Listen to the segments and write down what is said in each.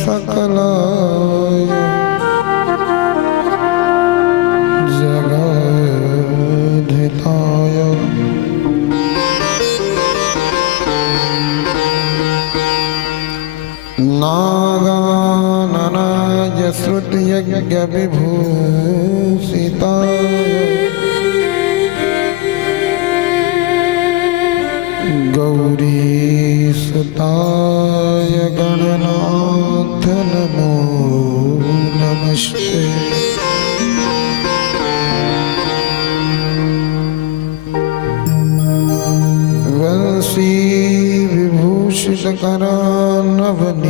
सकलाय जगद्धिताय नागाननाय श्रुतियज्ञविभूषिताय गौरीसुताय गणनाथ नमो नमस्ते। वंशी विभूषितकरा नवनीरदाभा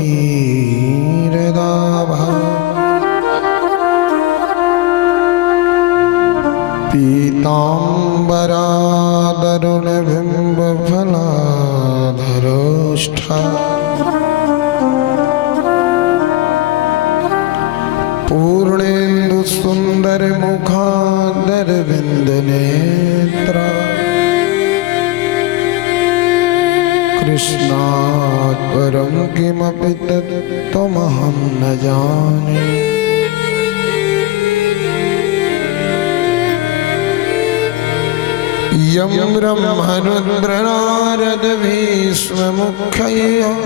पीताम्बरादरुणबिम्बफलाधरोष्ठा पूर्णेन्दुसुन्दरमुखादरविन्दनेत्रा कृष्णात् परं किमपि तत्त्वमहं न जाने। यं ब्रह्मरुद्रनारद भीष्ममुख्यैः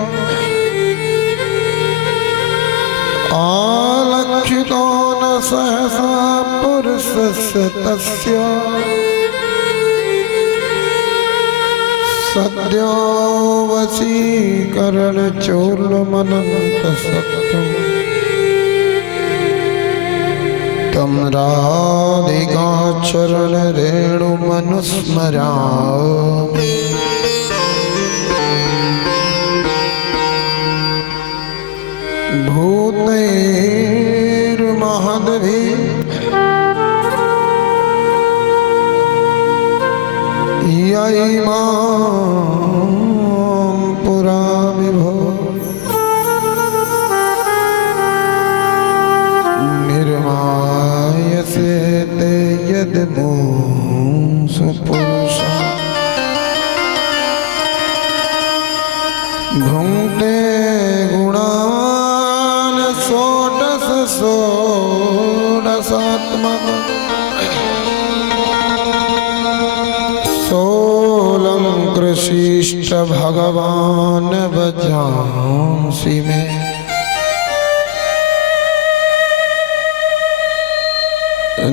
आलक्षितो न सहसा पुरुषस्य तस्य सद्यो वशीकरणचोलमनन्तसत्यम् तं राधिकाचरणरेणुमनुस्मरामि। भूतैर्महद्भिः यैमां पुरा विभो निर्मायसे ते यद्मूषु पुरुषा भुङ्क्ते गुणान् षोडश षोडशात्मकः सोलं कृषिष्ट भगवान् भजांसि मे।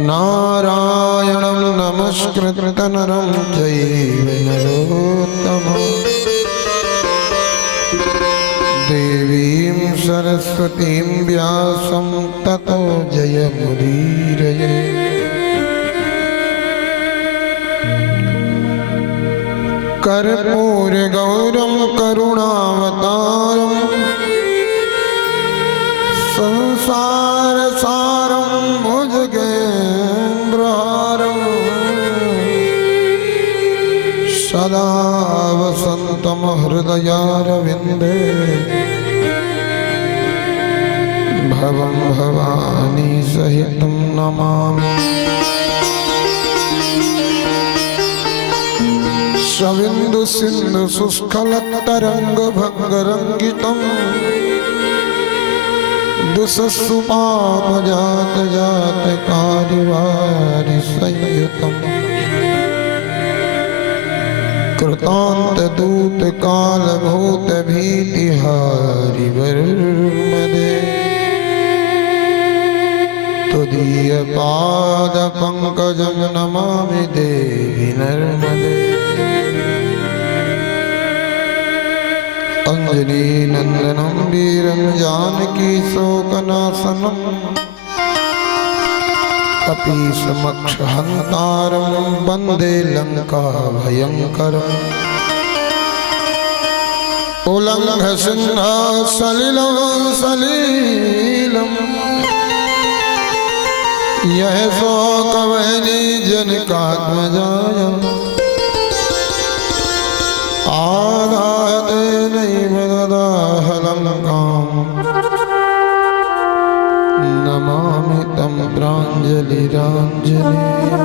नारायणं नमस्कृत्य नरं चैव नरोत्तमं देवीं सरस्वतीं व्यासं ततो जयमुदीरये। कर्पूरगौरं करुणावतारं संसारसारं भुजगेन्द्रहारं सदा वसन्तं हृदयारविन्दे भवं भवानी सहितं नमामि। शविन्दु सिन्धु शुष्कलतरङ्गभङ्गरङ्गितम् दुःसुपापजात जात कारिवारि संयुतम् कृतान्तदूत कालभूत भीतिहारि वर्मदे तुदीय पाद पंकजं नमामि देवी नर्मदे। अंजनी नंदनं वीरं जानकी शोकनाशनं कपीशमक्षहन्तारं वन्दे लंका भयंकरम्। उल्लंघ सिंहासलिलं सलीलं यह शोकवहनी जनकात्मजाय आदाते नैव ददाहलङ्कां नमामि तं प्राञ्जलिराञ्जनेयम्।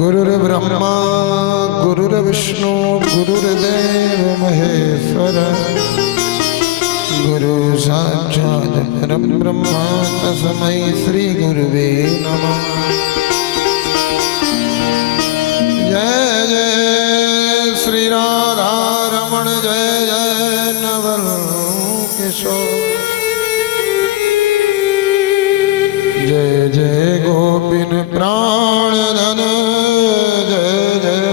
गुरुर्ब्रह्मा गुरुर्विष्णु गुरुर्विष्णु गुरुर्देव महेश्वर गुरु साक्षात् परब्रह्म तस्मै श्री गुरुवे नमः। जय जय श्री राधा रमण जय जय नवल किशोर जय जय गोपिन प्राण धन जय जय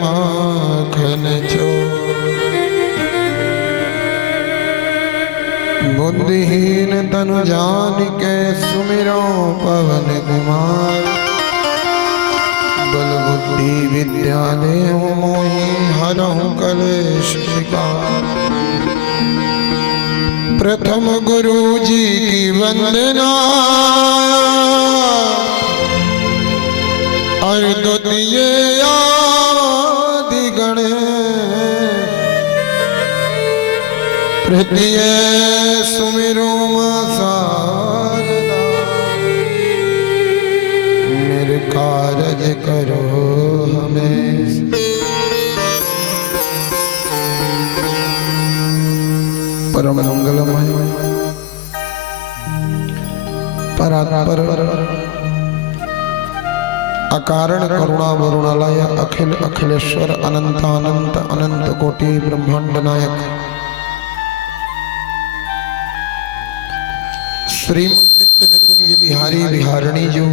माखन चोर। बुद्धिहीन तनु जानिके सुमिरो पवन कुमार बल बुद्धि विद्या देहु मोहि हरहु कलेश विकार। प्रथम गुरु जी की वंदना और द्वितीय आदि गणेश तृतीय सुमिरो शारदा मेरे कारज करो हमें। परम मंगलमय परात्पर अकारण करुणा वरुणालय अखिल अखिलेश्वर अनंत अनंत अनंत कोटि ब्रह्मांड नायक श्रीमद नित्य निकुंज बिहारी बिहारिणी जो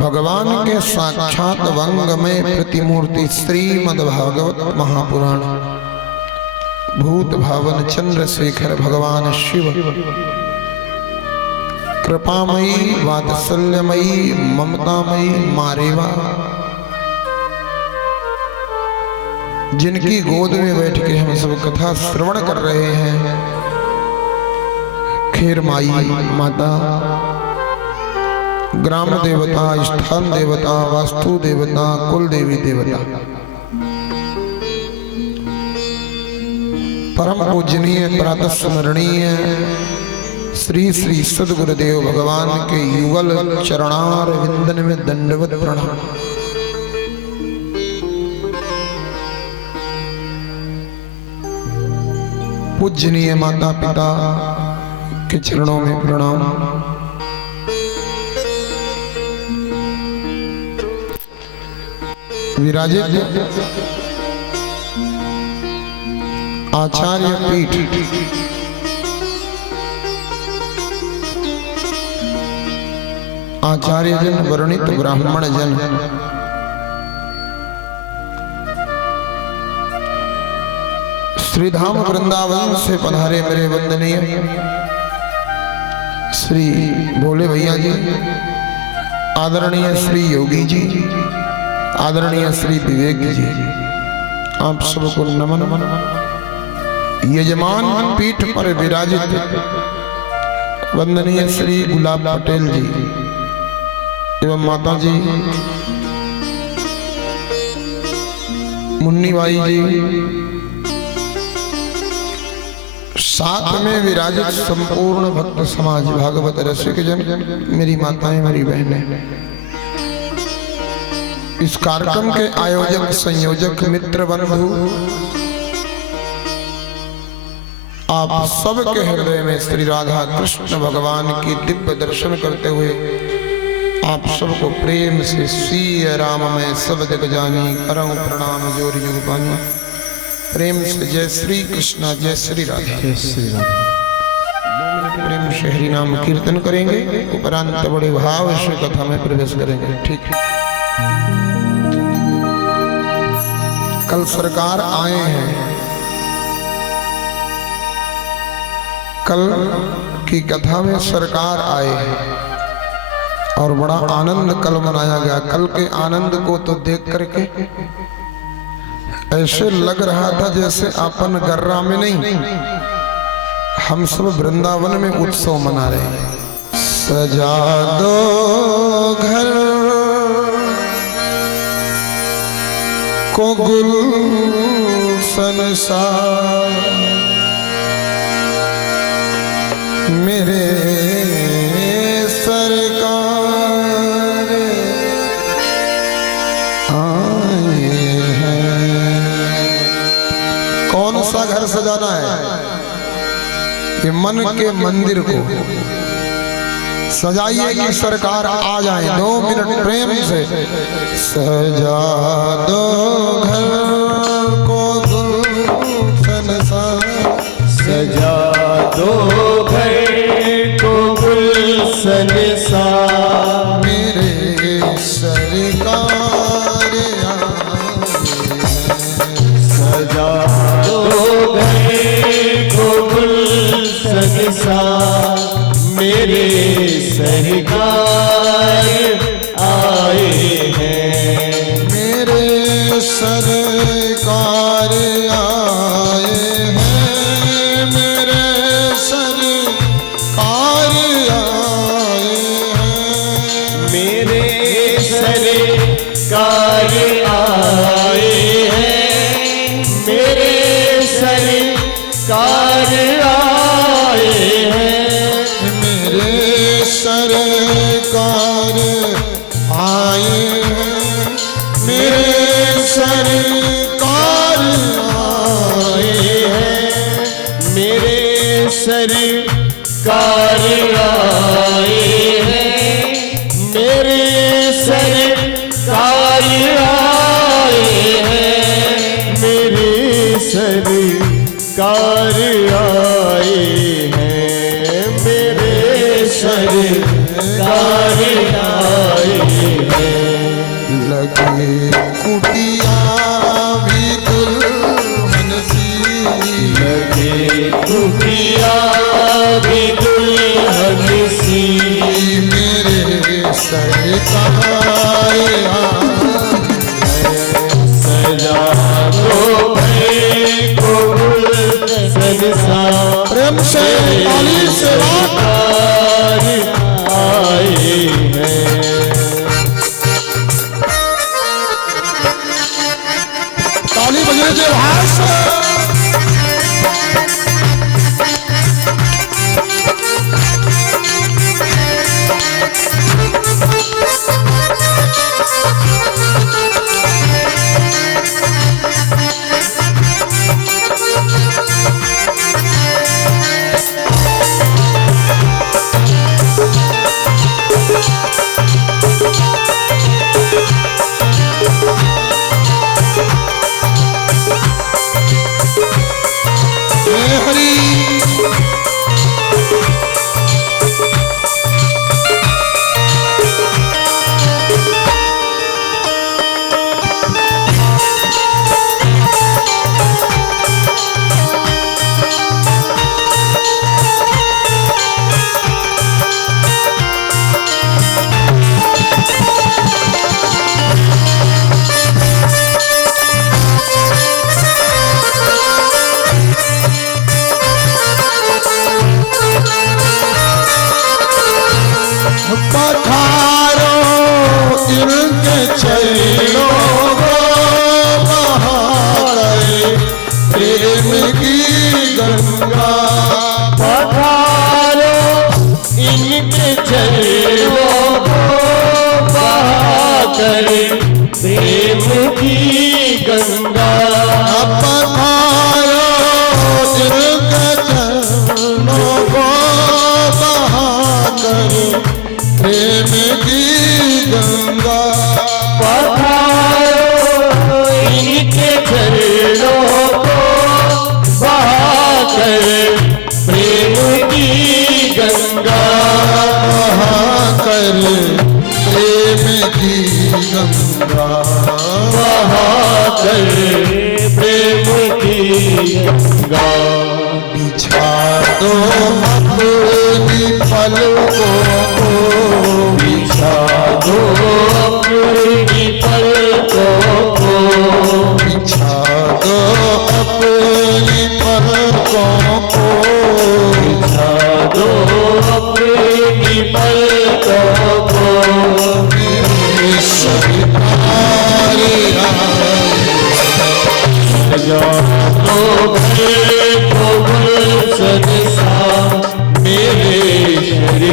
भगवान के साक्षात वंग में प्रतिमूर्ति श्रीमद् भागवत महापुराण भूत भावन चंद्रशेखर भगवान शिव कृपामयी वात्सल्यमयी ममतामयी मारेवा जिनकी गोद में बैठ के हम सब कथा श्रवण कर रहे हैं। खेर माई माता ग्राम देवता स्थान देवता वास्तु देवता कुल देवी देवता परम पूजनीय प्रातः स्मरणीय श्री श्री सद्गुरुदेव भगवान के युगल चरणार विंदन में दंडवत प्रणाम। पूजनीय माता पिता के चरणों में प्रणाम। विराजित आचार्य पीठ आचार्य जन वर्णित ब्राह्मण जन श्रीधाम वृंदावन से पधारे मेरे वंदनीय श्री भोले भैया जी, आदरणीय श्री योगी जी, आदरणीय श्री विवेक जी, आप सबको नमन। यजमान पीठ पर विराजित वंदनीय श्री गुलाब पटेल जी एवं माता जी मुन्नी बाई जी, साथ में विराजित संपूर्ण भक्त समाज भागवत रसिक जन, मेरी माताएं मेरी बहनें, इस कार्यक्रम के आयोजक संयोजक मित्र बंधु, आप सबके हृदय में श्री राधा कृष्ण भगवान की दिव्य दर्शन करते हुए आप सबको प्रेम से श्री राम में सब जग जानी करऊं प्रणाम जोरी जुग पानी। प्रेम से जय श्री कृष्ण जय श्री राधा जय श्री राधा। प्रेम से हरि नाम कीर्तन करेंगे, उपरांत बड़े भाव से कथा में प्रवेश करेंगे। ठीक है। कल सरकार आए हैं, कल की कथा में सरकार आए हैं और बड़ा आनंद कल मनाया गया। कल के आनंद को तो देख करके ऐसे लग रहा था जैसे अपन गर्रा में नहीं, हम सब वृंदावन में उत्सव मना रहे हैं। सजा दो घर को गुलशन सा मेरे सरकार आए हैं। कौन सा घर सजाना है? ये मन के मंदिर को सजाइए कि सरकार आ जाए। 2 मिनट प्रेम से सजा दो घर को गुलशन सा, सजा दो घर को गुलशन सा, मेरे सरकार सजा दो घर को गुलशन सा, मेरे सरकार आए हैं। मेरे सरकार आए हैं, मेरे सरकार आए हैं, मेरे सरकार आए हैं, मेरे सरकार आए हैं, मेरे सरकार आए हैं, मेरे सरकार आए हैं, मेरे सरकार आए हैं, मेरे सरकार आए हैं, मेरे सरकार आए हैं, मेरे सरकार आए हैं। लगे कुटिया भी दुल्हन सी, लगे कुटिया भी दुल्हन सी, मेरे सरकार सजा दो घर को गुलशन सा, प्रेम से ताली से सरकार आए हैं। ताली बजने के भाषा पधारो इनके चरणों को बहाए प्रेम की गंगा, पधारो इनके चरणों को बहाकर प्रेम की गंगा, पधारो इनके चरणों को बहाकर प्रेम की गंगा, पधारो इनके चरणों को बहाकर प्रेम की गंगा, बहाकर प्रेम की गंगा, बहाकर प्रेम की गंगा। बिछा दो अपनी पलकों को, बिछा दो अपनी पलकों को, बिछा दो अपनी पलकों को, बिछा दो अपनी पलकों को, मेरे सरकार सजा दो घर को गुलशन सा, मेरे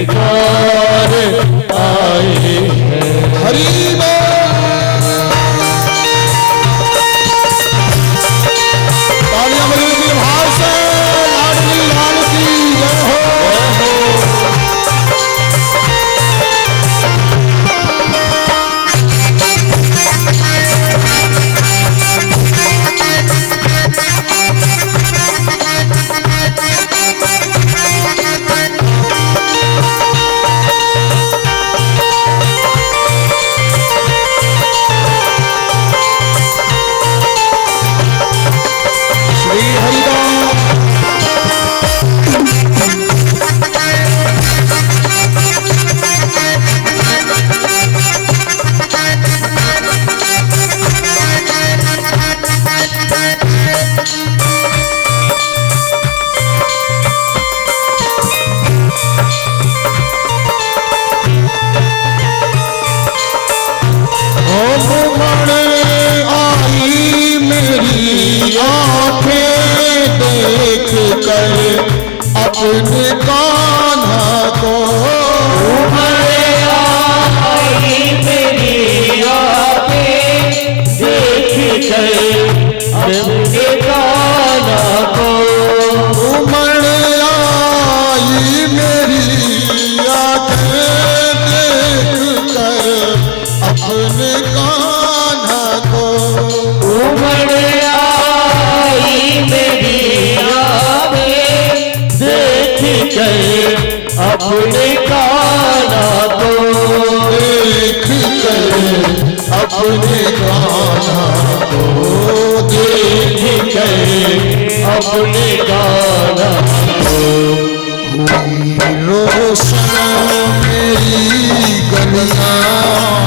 अपने कान्हा को उमड़ आई मेरी आंखें देख कर अपने कान्हा को। उमड़ आई मेरी आंखें देख कर अपने कान्हा को। उमड़ आई मेरी आंखें देख कर अपने कान्हा को। देख कर अपने कान्हा को। देख कर अपने कान्हा को। हुई रोशन मेरी गलियां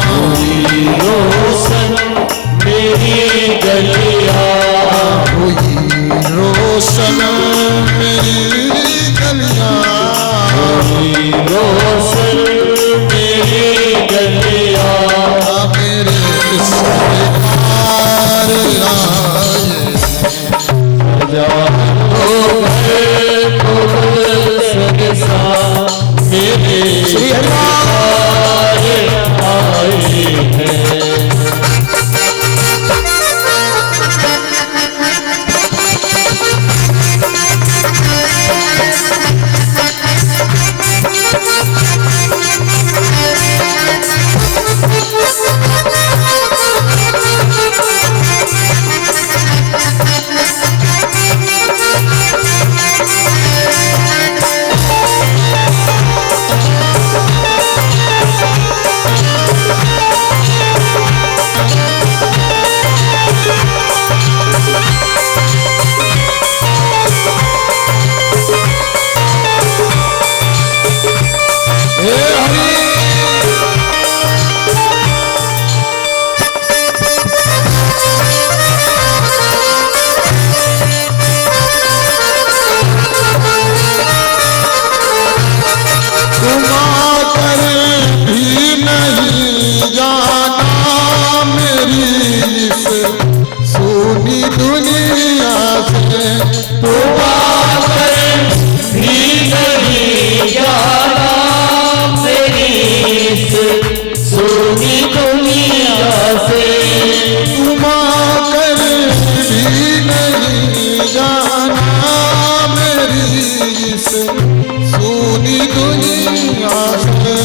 हुई रोशन मेरी गलियां। हुई रोशन मेरी गलियां हुई रोशन मेरी गलियां। मेरे सरकार आए मेरे श्री सरकार आए हैं। हे हरि कुमाकर भी नहीं जाना मेरी इस सोनी दुनिया से। कुमाकर भी नहीं जाना मेरी इस सोनी दुनिया से। कुमाकर भी नहीं जाना मेरी इस सोनी दुनिया से।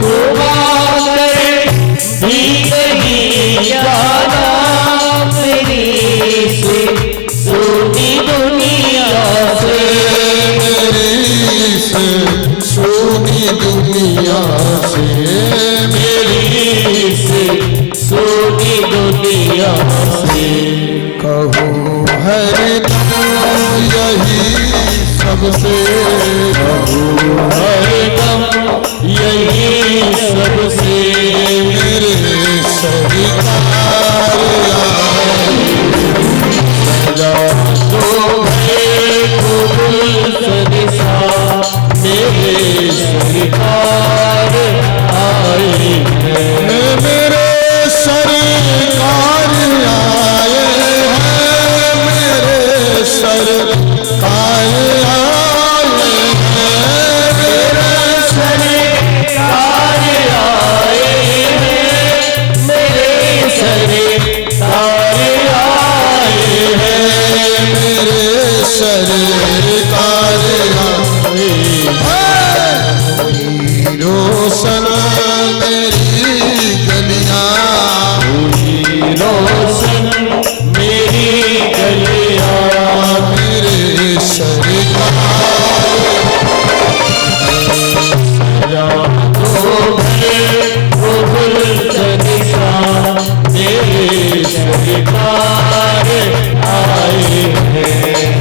कुमाकर भी नहीं जाना मेरी इस सोनी दुनिया से। मेरी इस सोनी दुनिया से। मेरी इस सोनी दुनिया से। कहूँ हरदम यही सबसे हरदम यही सबसे। मेरे सरकार तो है कुल सदसा मेरे सरकार आए हैं। मेरे सरकार आए हैं। मेरे सरकार आए हैं। मेरे सरकार आए हैं। मेरे सरकार आए हैं। मेरे सरकार आए हैं। रोशन मेरी गलियां हुई रोशन मेरी गलियां। मेरे सरकार तो है कुल सदसा मेरे सरकार आए हैं।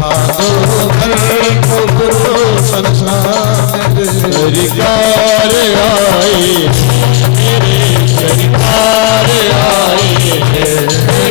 भादो घर को गुरु संसार मेरे सरकार आए मेरे सरकार आए हैं।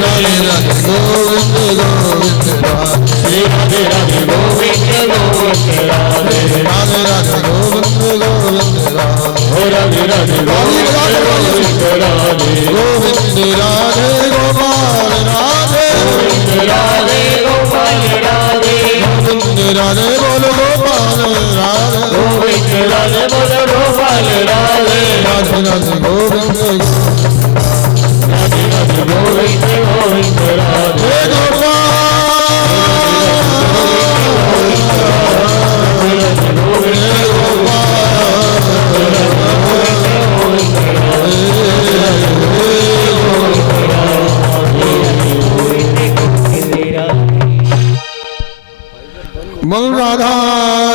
राधे राधे गोविंद गोविंद राधे राधे राधे गोविंद गोविंद राधे। राधे राधे गोविंद गोविंद राधे हो राधे राधे गोविंद गोविंद राधे। गोविंद राधे गोपाल राधे गोविंद राधे गोपाल राधे। गोविंद राधे बोल गोपाल बोल राधा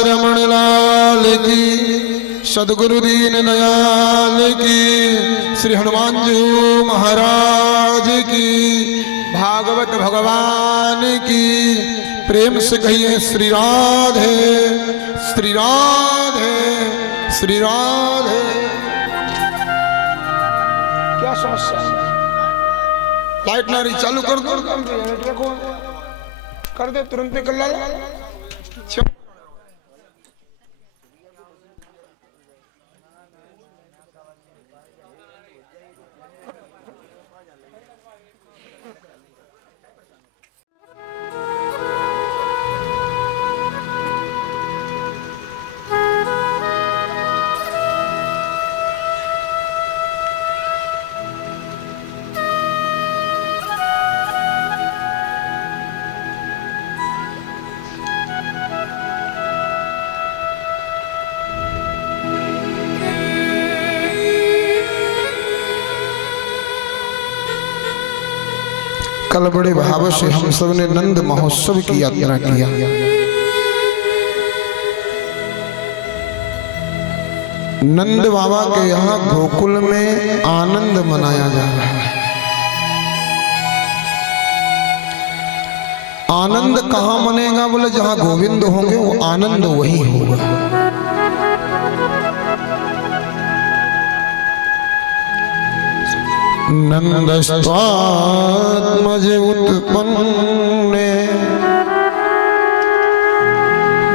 रमण लाल की, सदगुरु दीन दयाल की, श्री हनुमान जी महाराज की, भागवत भगवान की। प्रेम से कहिए श्री राधे श्री राधे श्री राधे। क्या समस्या है? लाइट नारी चालू कर दो, कर दे तुरंत निकल ला। कल बड़े भाव से हम सब ने नंद महोत्सव की यात्रा किया। नंद बाबा के यहाँ गोकुल में आनंद मनाया जा रहा है। आनंद कहाँ मनेगा? बोले जहाँ गोविंद होंगे वो आनंद वही होगा। नंदस्त्वात्मज उत्पन्ने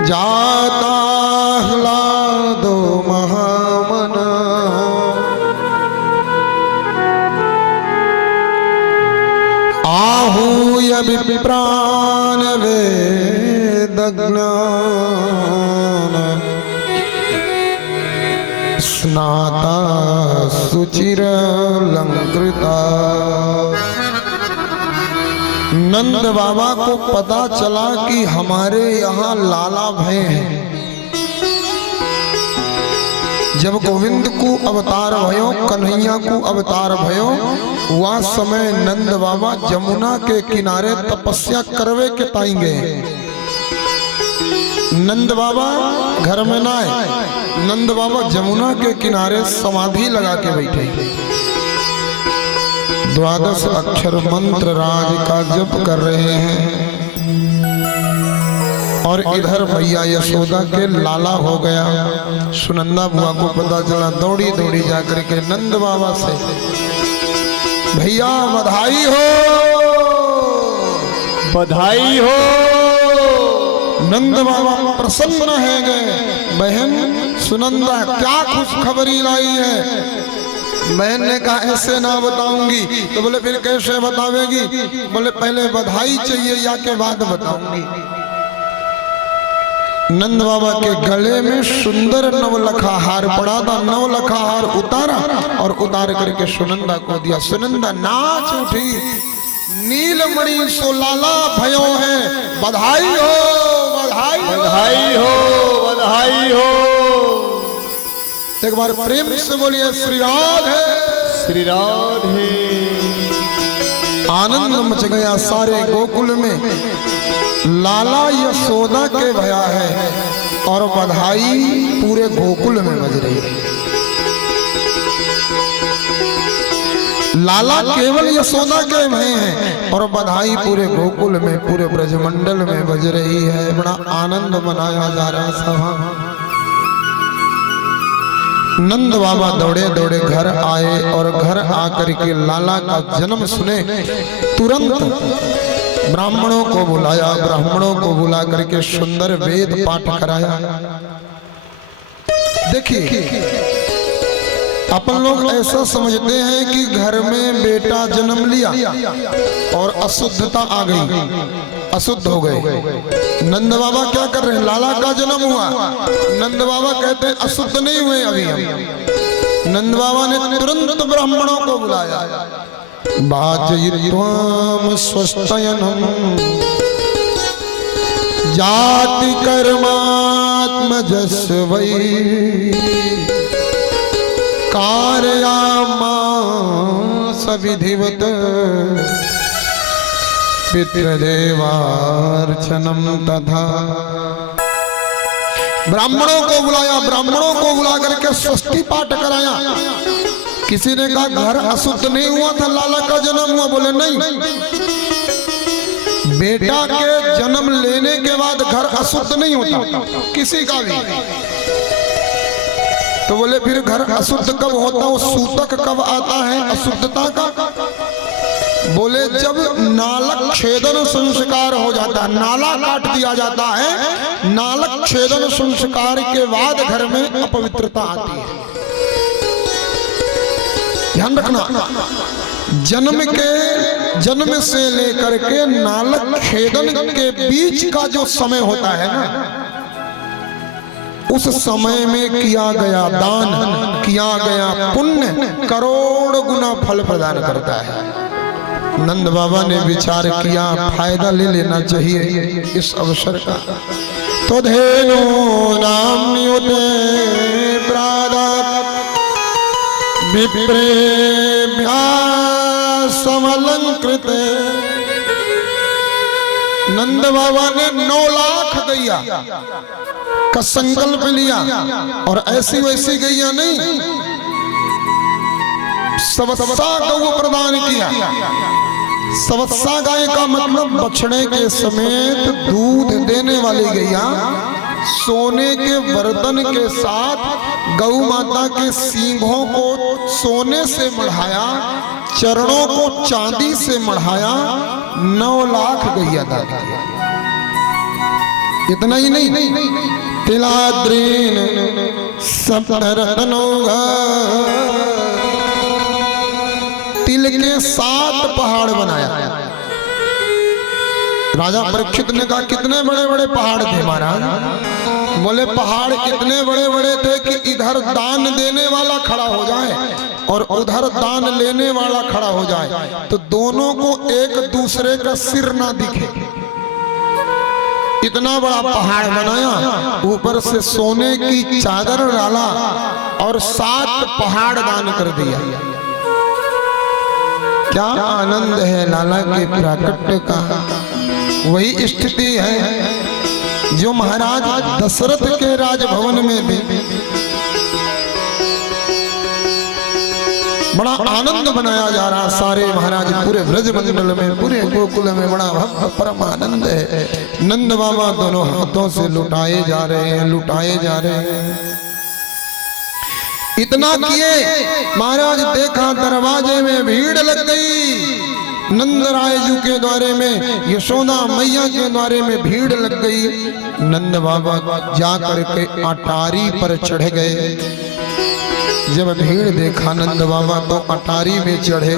जाता ह्लादो महामना। आहूय विप्रान वेदज्ञान स्नाता सुचिरलंकृता। नंद बाबा को पता चला कि हमारे यहाँ लाला भय हैं। जब गोविंद को अवतार भयो, कन्हैया को अवतार भयो, वह समय नंद बाबा जमुना के किनारे तपस्या करवे के पाएंगे। नंद बाबा घर में ना आए, नंद बाबा जमुना के किनारे समाधि लगा के बैठे। 12 अक्षर मंत्र राज का जप कर रहे हैं और इधर मैया यशोदा के लाला हो गया। सुनंदा बुआ को पता चला, दौड़ी दौड़ी जाकर के नंद बाबा से, भैया बधाई हो बधाई हो। नंद बाबा प्रसन्न है गए। बहन सुनंदा क्या खुशखबरी लाई है? बहन ने कहा ऐसे ना बताऊंगी। तो बोले फिर कैसे बतावेगी? बोले पहले बधाई चाहिए या के बाद बताऊंगी। नंद बाबा के गले में सुंदर नवलखा हार पड़ा था। नवलखा हार उतारा और उतार करके सुनंदा को दिया। सुनंदा नाच उठी, नीलमणि सो लाला भयो है, बधाई हो बधाई बधाई हो बधाई हो। एक बार प्रेम से बोलिए श्री राधे श्री राधे। आनंद मच गया सारे गोकुल में। लाला यशोदा के भया है और बधाई पूरे गोकुल में बज रही है। लाला केवल यशोदा के भय हैं और बधाई पूरे गोकुल में, पूरे ब्रजमंडल में बज रही है। बड़ा आनंद मनाया जा रहा सभा। नंद बाबा दौड़े दौड़े घर आए और घर आकर के लाला का जन्म सुने। तुरंत ब्राह्मणों को बुलाया, ब्राह्मणों को बुला करके सुंदर वेद पाठ कराया। देखिए अपन लोग ऐसा समझते हैं कि घर में बेटा जन्म लिया और अशुद्धता आ गई, अशुद्ध हो गए। नंद बाबा क्या कर रहे हैं? लाला का जन्म हुआ, नंद बाबा कहते हैं अशुद्ध नहीं हुए अभी हम। नंद बाबा ने तुरंत ब्राह्मणों को बुलाया। बाजयित्वाम स्वस्तयनम जाति कर्मात्मजस् वै कारयामास विधिवत पितृदेवार्चनम तथा। ब्राह्मणों को बुलाया, ब्राह्मणों को बुला करके षष्ठी पाठ कराया। किसी ने कहा घर अशुद्ध नहीं हुआ था, लाला का जन्म हुआ। बोले नहीं, बेटा के जन्म लेने के बाद घर अशुद्ध नहीं होता किसी का भी। तो बोले फिर घर अशुद्ध कब होता, वो सूतक कब आता है अशुद्धता का? बोले जब नालक छेदन संस्कार हो जाता है, नाला काट दिया जाता है, नालक छेदन संस्कार के बाद घर में अपवित्रता आती है। ध्यान रखना, जन्म से लेकर के नालक छेदन के बीच का जो समय होता है ना, उस समय में किया गया दान, किया गया पुण्य करोड़ गुना फल प्रदान करता है। नंद बाबा ने विचार किया फायदा ले लेना चाहिए इस अवसर का। तो धेनु नाम नियुते प्रादात विप्रेभ्या समलंकृत। नंद बाबा ने 9 लाख गैया का संकल्प लिया, और ऐसी वैसी गैया नहीं, सवत्सा गौ प्रदान किया। सवत्सा गाय का मतलब बछड़े के समेत दूध देने वाली गैया। सोने के बर्तन के साथ गौ माता के सींगों को सोने से मढ़ाया, चरणों को चांदी से मढ़ाया। 9 लाख गैया दान किया। इतना ही नहीं, तिलाद्रीन सप्तरत्नों, तिल के 7 पहाड़ बनाया। राजा परीक्षित ने कहा कितने बड़े बड़े पहाड़ थे महाराज? बोले पहाड़ इतने बड़े बड़े थे कि इधर दान देने वाला खड़ा हो जाए और उधर दान लेने वाला खड़ा हो जाए तो दोनों को एक दूसरे का सिर ना दिखे। इतना बड़ा पहाड़ बनाया, ऊपर से सोने की चादर डाला और 7 पहाड़ दान कर दिया। क्या आनंद है लाला के प्राकट्य का। वही स्थिति है जो महाराज दशरथ के राजभवन में भी बड़ा आनंद बनाया जा रहा। सारे महाराज पूरे ब्रजमंडल में, पूरे गोकुल में बड़ा भव्य परम आनंद है। नंद बाबा दोनों हाथों से लुटाए जा रहे हैं, लुटाए जा रहे हैं। इतना किए महाराज देखा दरवाजे में भीड़ लग गई। नंद राय जी के द्वारे में, यशोदा मैया के द्वारे में भीड़ लग गई। नंद बाबा जाकर के अटारी पर चढ़ गए। जब भीड़ देखा नंद बाबा तो अटारी में चढ़े,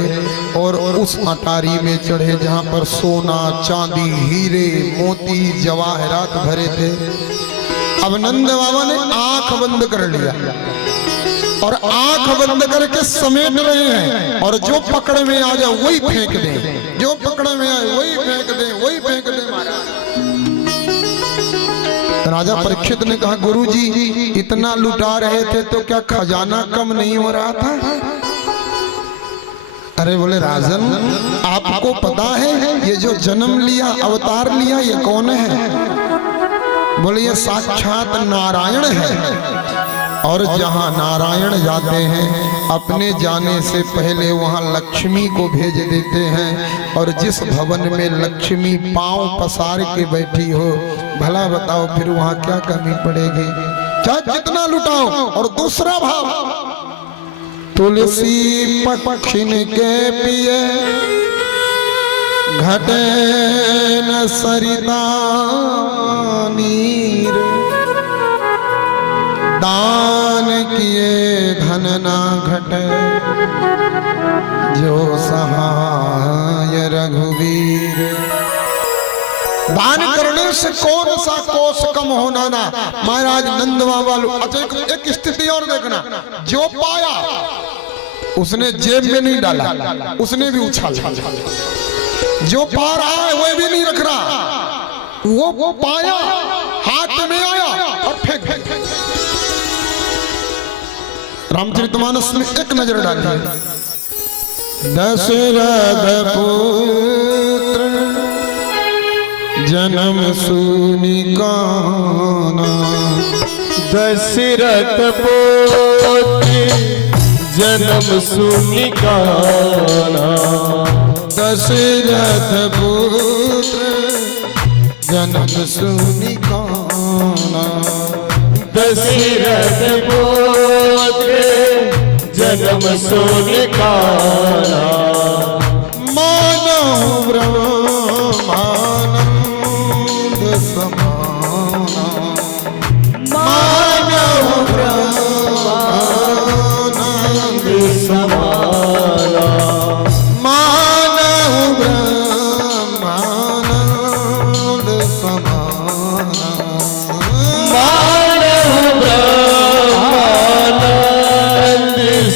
और उस अटारी में चढ़े जहां पर सोना चांदी हीरे मोती जवाहरात भरे थे। अब नंद बाबा ने आंख बंद कर लिया और आंख बंद करके समेट रहे हैं, और जो पकड़ में आ जाए वही फेंक दे, जो पकड़ में आए वही फेंक दे, वही फेंक दे महाराज। राजा परीक्षित ने कहा गुरुजी इतना लुटा रहे थे तो क्या खजाना कम नहीं हो रहा था? अरे बोले राजन आपको पता है ये जो जन्म लिया, अवतार लिया, ये कौन है? बोले ये साक्षात नारायण है। और जहां नारायण जाते हैं अपने जाने से पहले वहां लक्ष्मी को भेज देते हैं, और जिस भवन में लक्ष्मी पांव पसार के बैठी हो, भला बताओ फिर वहां क्या कमी पड़ेगी? चाहे जितना लुटाओ। और दूसरा भाव, तुलसी पक्षिन के पिए घटे न सरिता नीर, दान किए धन ना घटे, जो सहाय रघुवीर। दान करने से कौन सा कोष कम होना ना। महाराज नंद बाबा एक स्थिति और देखना, जो पाया उसने जेब में नहीं डाला, उसने भी उछाला। जो पा रहा है वो भी नहीं रख रहा, वो पाया हाथ में आया और फेंक। रामचरितमानस में एक नजर डालिए। दशरथ पुत्र जन्म सूनि काना। दशरथ पुत्र जन्म सूनि काना। दशरथ पुत्र जन्म सूनि काना। दशरथ पुत्र जन्म सूनि काना। मानव ब्रह्मानंद समाना। मानव ब्रह्मानंद समाना। मानव ब्रह्मानंद समाना। मानव ब्रह्मानंद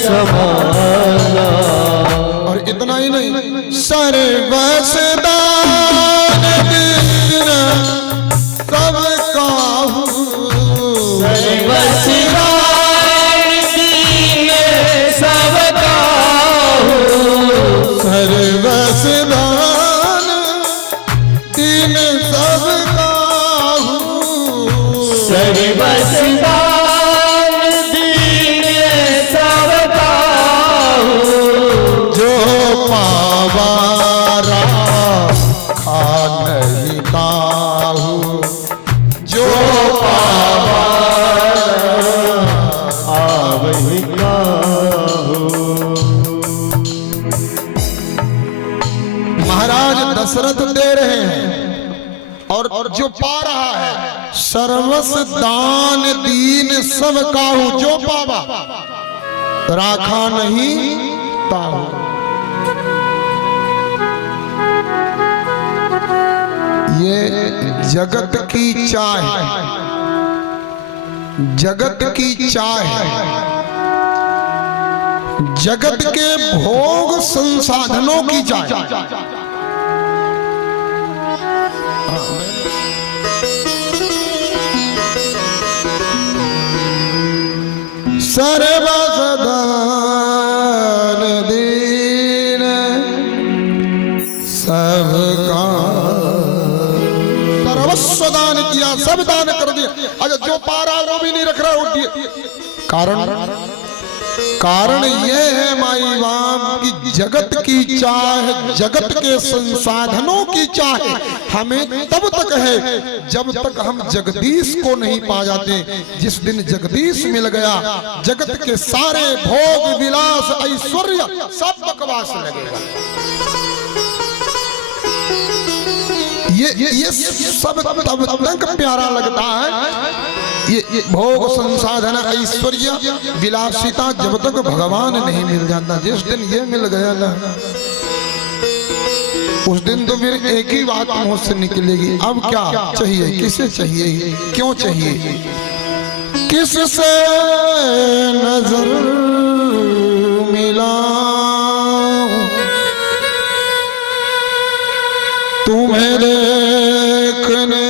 समाना। और इतना ही नहीं, सर्वसदान दीन सब काहू। सर्वसदान दीन सब काहू। सर्वसदान दीन सब काहू। सर्वसदान दीन सब काहू। जो पावारा खा नहीं काहू। जो आवहि काहू। महाराज दशरथ दे रहे हैं और जो पा रहा है, सर्वस दान दीन सब काहू। जो पावा राखा नहीं ताहू। ये जगत की चाह, जगत की चाह, जगत के भोग संसाधनों की चाह। सर्वसदान दीन सबका। सर्वस्व दान किया, सब दान कर दिया। अच्छा, जो पा रहा वो भी नहीं रख रहा, उठ दिया। कारण ये है माई बाप की जगत की चाह, जगत के संसाधनों की चाह हमें तब तक है जब तक हम जगदीश को नहीं पा जाते। जिस दिन जगदीश मिल गया, जगत के सारे भोग विलास ऐश्वर्य सब बकवास लगेगा। ये सब तब तक प्यारा लगता है। ये भोग संसाधन ऐश्वर्य विलासिता जब तक भगवान नहीं मिल जाता। जिस दिन ये मिल गया ना, उस दिन तो फिर एक ही बात मुंह से निकलेगी, अब क्या चाहिए, किसे चाहिए, क्यों चाहिए, किससे नजर मिला तुम्हें देखने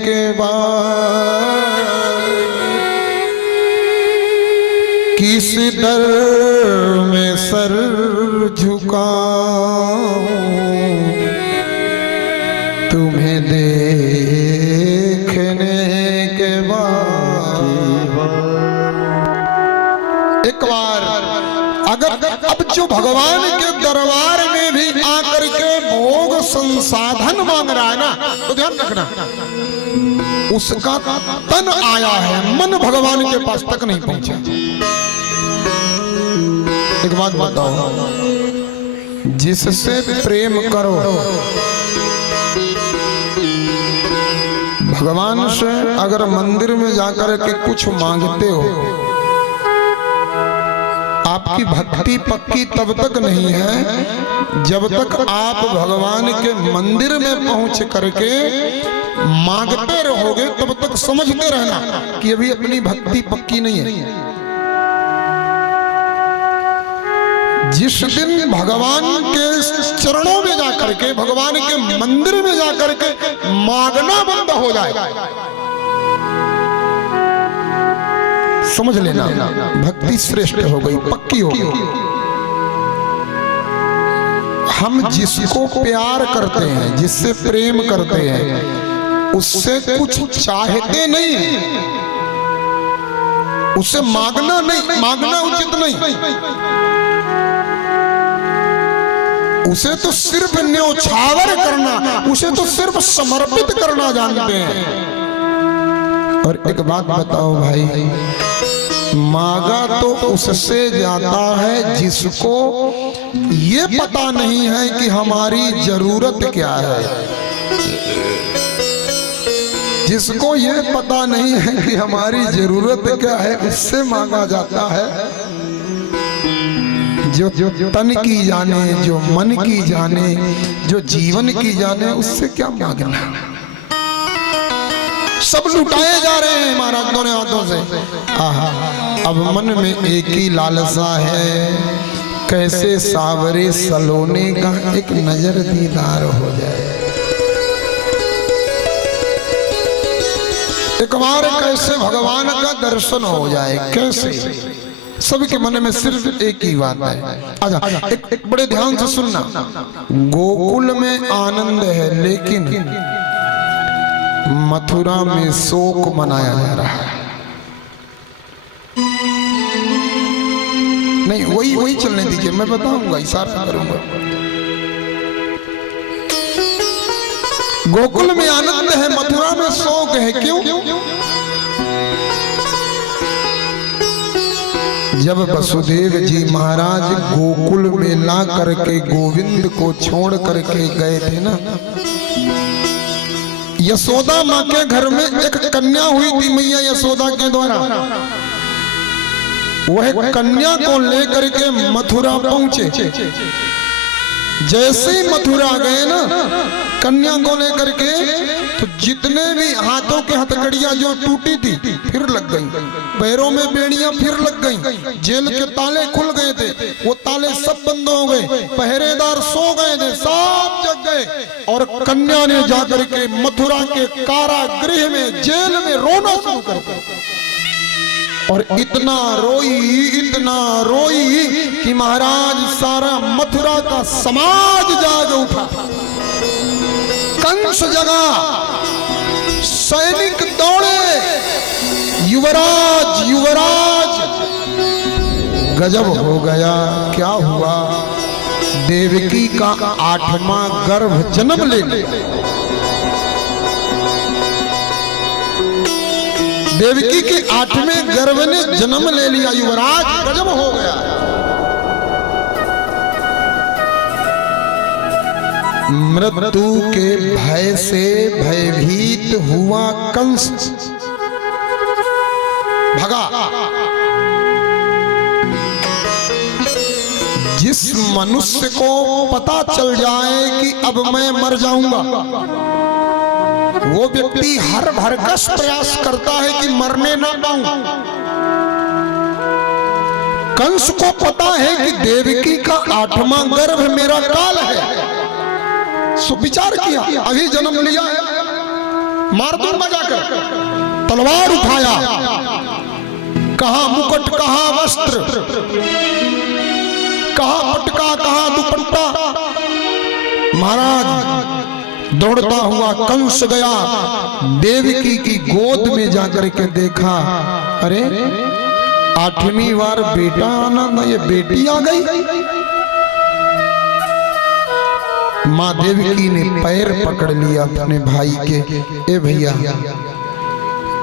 के बाद। किस दर में सर झुकाऊं तुम्हें देखने के बाद। एक बार अगर अब जो भगवान के दरबार में भी आकर के भोग संसाधन मांग रहा है ना, तो ध्यान रखना, उसका तन आया है, मन भगवान के पास तक नहीं पहुंचा। एक बात बताओ, जिससे प्रेम करो, भगवान से अगर मंदिर में जाकर के कुछ मांगते हो, आपकी भक्ति पक्की तब तक नहीं है जब तक आप भगवान के मंदिर में पहुंच करके मांगते रहोगे। तब तक समझते रहना कि अभी अपनी भक्ति पक्की नहीं है। जिस दिन भगवान के चरणों में जाकर के, भगवान के मंदिर में जाकर के मांगना बंद हो जाए, समझ लेना भक्ति श्रेष्ठ हो गई, पक्की हो गई। हम जिसको प्यार करते हैं, जिससे प्रेम करते हैं, उससे कुछ चाहते नहीं, उससे मांगना नहीं, मांगना उचित नहीं, उसे तो सिर्फ न्योछावर करना, उसे तो सिर्फ समर्पित करना जानते हैं। और एक बात बताओ भाई, मांगा तो उससे जाता है जिसको ये पता नहीं है कि हमारी जरूरत क्या है, जिसको ये पता नहीं है कि हमारी जरूरत क्या है, उससे मांगा जाता है। जो तन की जाने, जो मन की जाने, जो जीवन की जाने, उससे क्या मांगना। सब लुटाए जा रहे हैं महाराज दोनों हाथों से। आहा, अब मन में एक ही लालसा है, कैसे सावरे सलोने का एक नजर दीदार हो जाए, एक बार कैसे भगवान का दर्शन हो जाए। कैसे? सबके मन में सिर्फ एक ही बात है। आजा, एक बड़े ध्यान से सुनना। गोकुल में आनंद है, लेकिन मथुरा में शोक मनाया जा रहा है। नहीं, वही चलने दीजिए, मैं बताऊंगा, इशारा करूंगा। गोकुल में आनंद है, मथुरा में शोक है। क्यों? जब वसुदेव जी महाराज गोकुल में ला करके गोविंद को छोड़ करके गए थे ना, यशोदा माँ के घर में एक कन्या हुई थी, मैया यशोदा के द्वारा। वह कन्या को लेकर के मथुरा पहुंचे। जैसे ही मथुरा गए ना, कन्या को लेकर के, तो जितने भी हाथों के हथकड़ियां जो टूटी थी फिर लग गई, पैरों में बेड़ियां फिर लग गई, जेल के ताले खुल गए थे, वो ताले सब बंद हो गए, पहरेदार सो गए थे, सब जग गए। और कन्या ने जाकर के मथुरा के कारागृह में, जेल में रोना शुरू कर दिया। और इतना रोई कि महाराज सारा मथुरा का समाज जाग उठा। कंस जगा, सैनिक दौड़े, युवराज युवराज। गजब हो गया। क्या हुआ? देवकी का 8वां गर्भ जन्म ले लिया। देवकी के 8वें गर्भ ने जन्म ले लिया। युवराज, गजब हो गया। मृत्यु के भय से भयभीत हुआ कंस, भगा। जिस मनुष्य को पता चल जाए कि अब मैं मर जाऊंगा, वो व्यक्ति हर भरकस प्रयास करता है कि मरने ना पाऊं। कंस को पता है कि देवकी का 8वां गर्भ मेरा काल है। सो विचार किया, अभी जन्म लिया है, मार दूंगा जाकर। तलवार उठाया, कहां मुकुट, कहां वस्त्र, कहां पटका, कहां दुपट्टा। महाराज दौड़ता हुआ कंस गया, देवकी की गोद में जाकर के देखा, अरे 8वीं बार बेटा आना था, ये बेटी आ गई। माँ देवकी ने पैर पकड़ लिया अपने भाई के। ए भैया,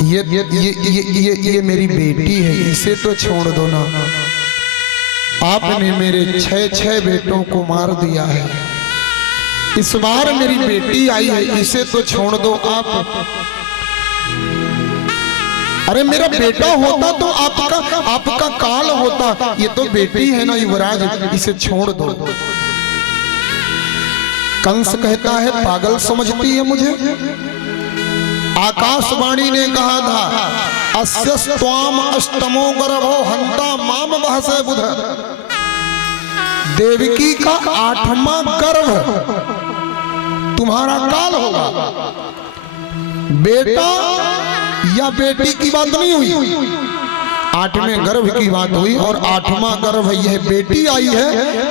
ये मेरी बेटी है, इसे तो छोड़ दो ना। आपने मेरे 6 बेटों को मार दिया है, इस बार मेरी बेटी आई है, इसे तो छोड़ दो आप। अरे मेरा बेटा होता तो आपका काल होता, ये तो बेटी है ना युवराज, इसे छोड़ दो। कंस कहता है, पागल समझती है मुझे? आकाशवाणी ने कहा था, अस्य त्वाम अष्टमो गर्भो हंता माम वहसे बुध। देवकी का 8वां गर्भ तुम्हारा काल होगा। बेटा या बेटी की बात नहीं हुई, 8वें गर्भ की बात हुई और 8वां गर्भ यह बेटी आई है,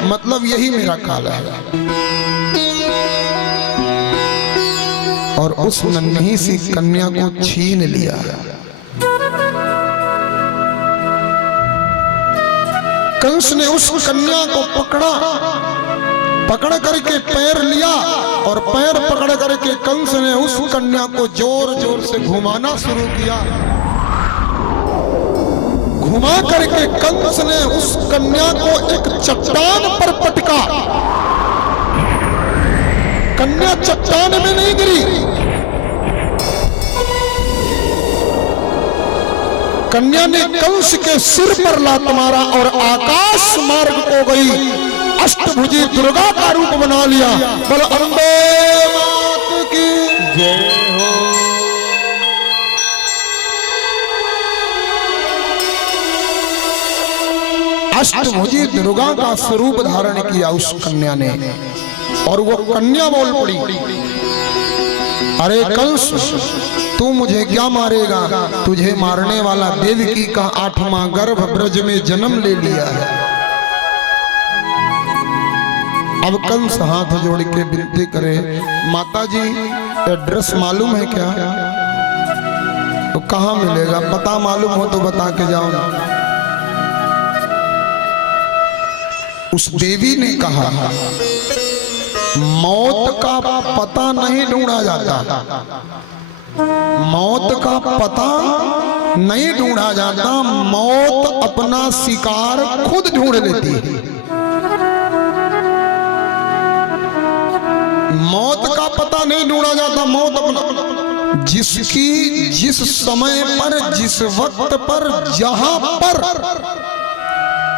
मतलब यही मेरा काल है। और उस नन्ही सी कन्या को छीन लिया। कंस ने उस कन्या को पकड़ करके पैर लिया और पैर पकड़ करके कंस ने उस कन्या को जोर जोर से घुमाना शुरू किया। घुमा करके कंस ने उस कन्या को एक चट्टान पर पटका। कन्या चट्टान में नहीं गिरी, कन्या ने कंस के सिर पर लात मारा और आकाश मार्ग को गई, अष्टभुजी दुर्गा का रूप बना लिया। बोल अम्बे मात की जय हो। अष्टभुजी दुर्गा का स्वरूप धारण किया उस कन्या ने। और वो कन्या बोल पड़ी, अरे कंस, तू मुझे क्या मारेगा? तुझे मारने वाला देवकी का 8वां गर्भ ब्रज में जन्म ले लिया है। अब कंस हाथ जोड़ के विनती करे, माता जी एड्रेस मालूम है क्या? तो कहाँ मिलेगा? पता मालूम हो तो बता के जाओ ना। उस देवी ने कहा, मौत का पता नहीं ढूंढा जाता, मौत का पता नहीं ढूंढा जाता, मौत अपना शिकार खुद ढूंढ लेती है। मौत का पता नहीं ढूंढा जाता, मौत अपना, जिसकी जिस समय पर, जिस वक्त पर, जहां पर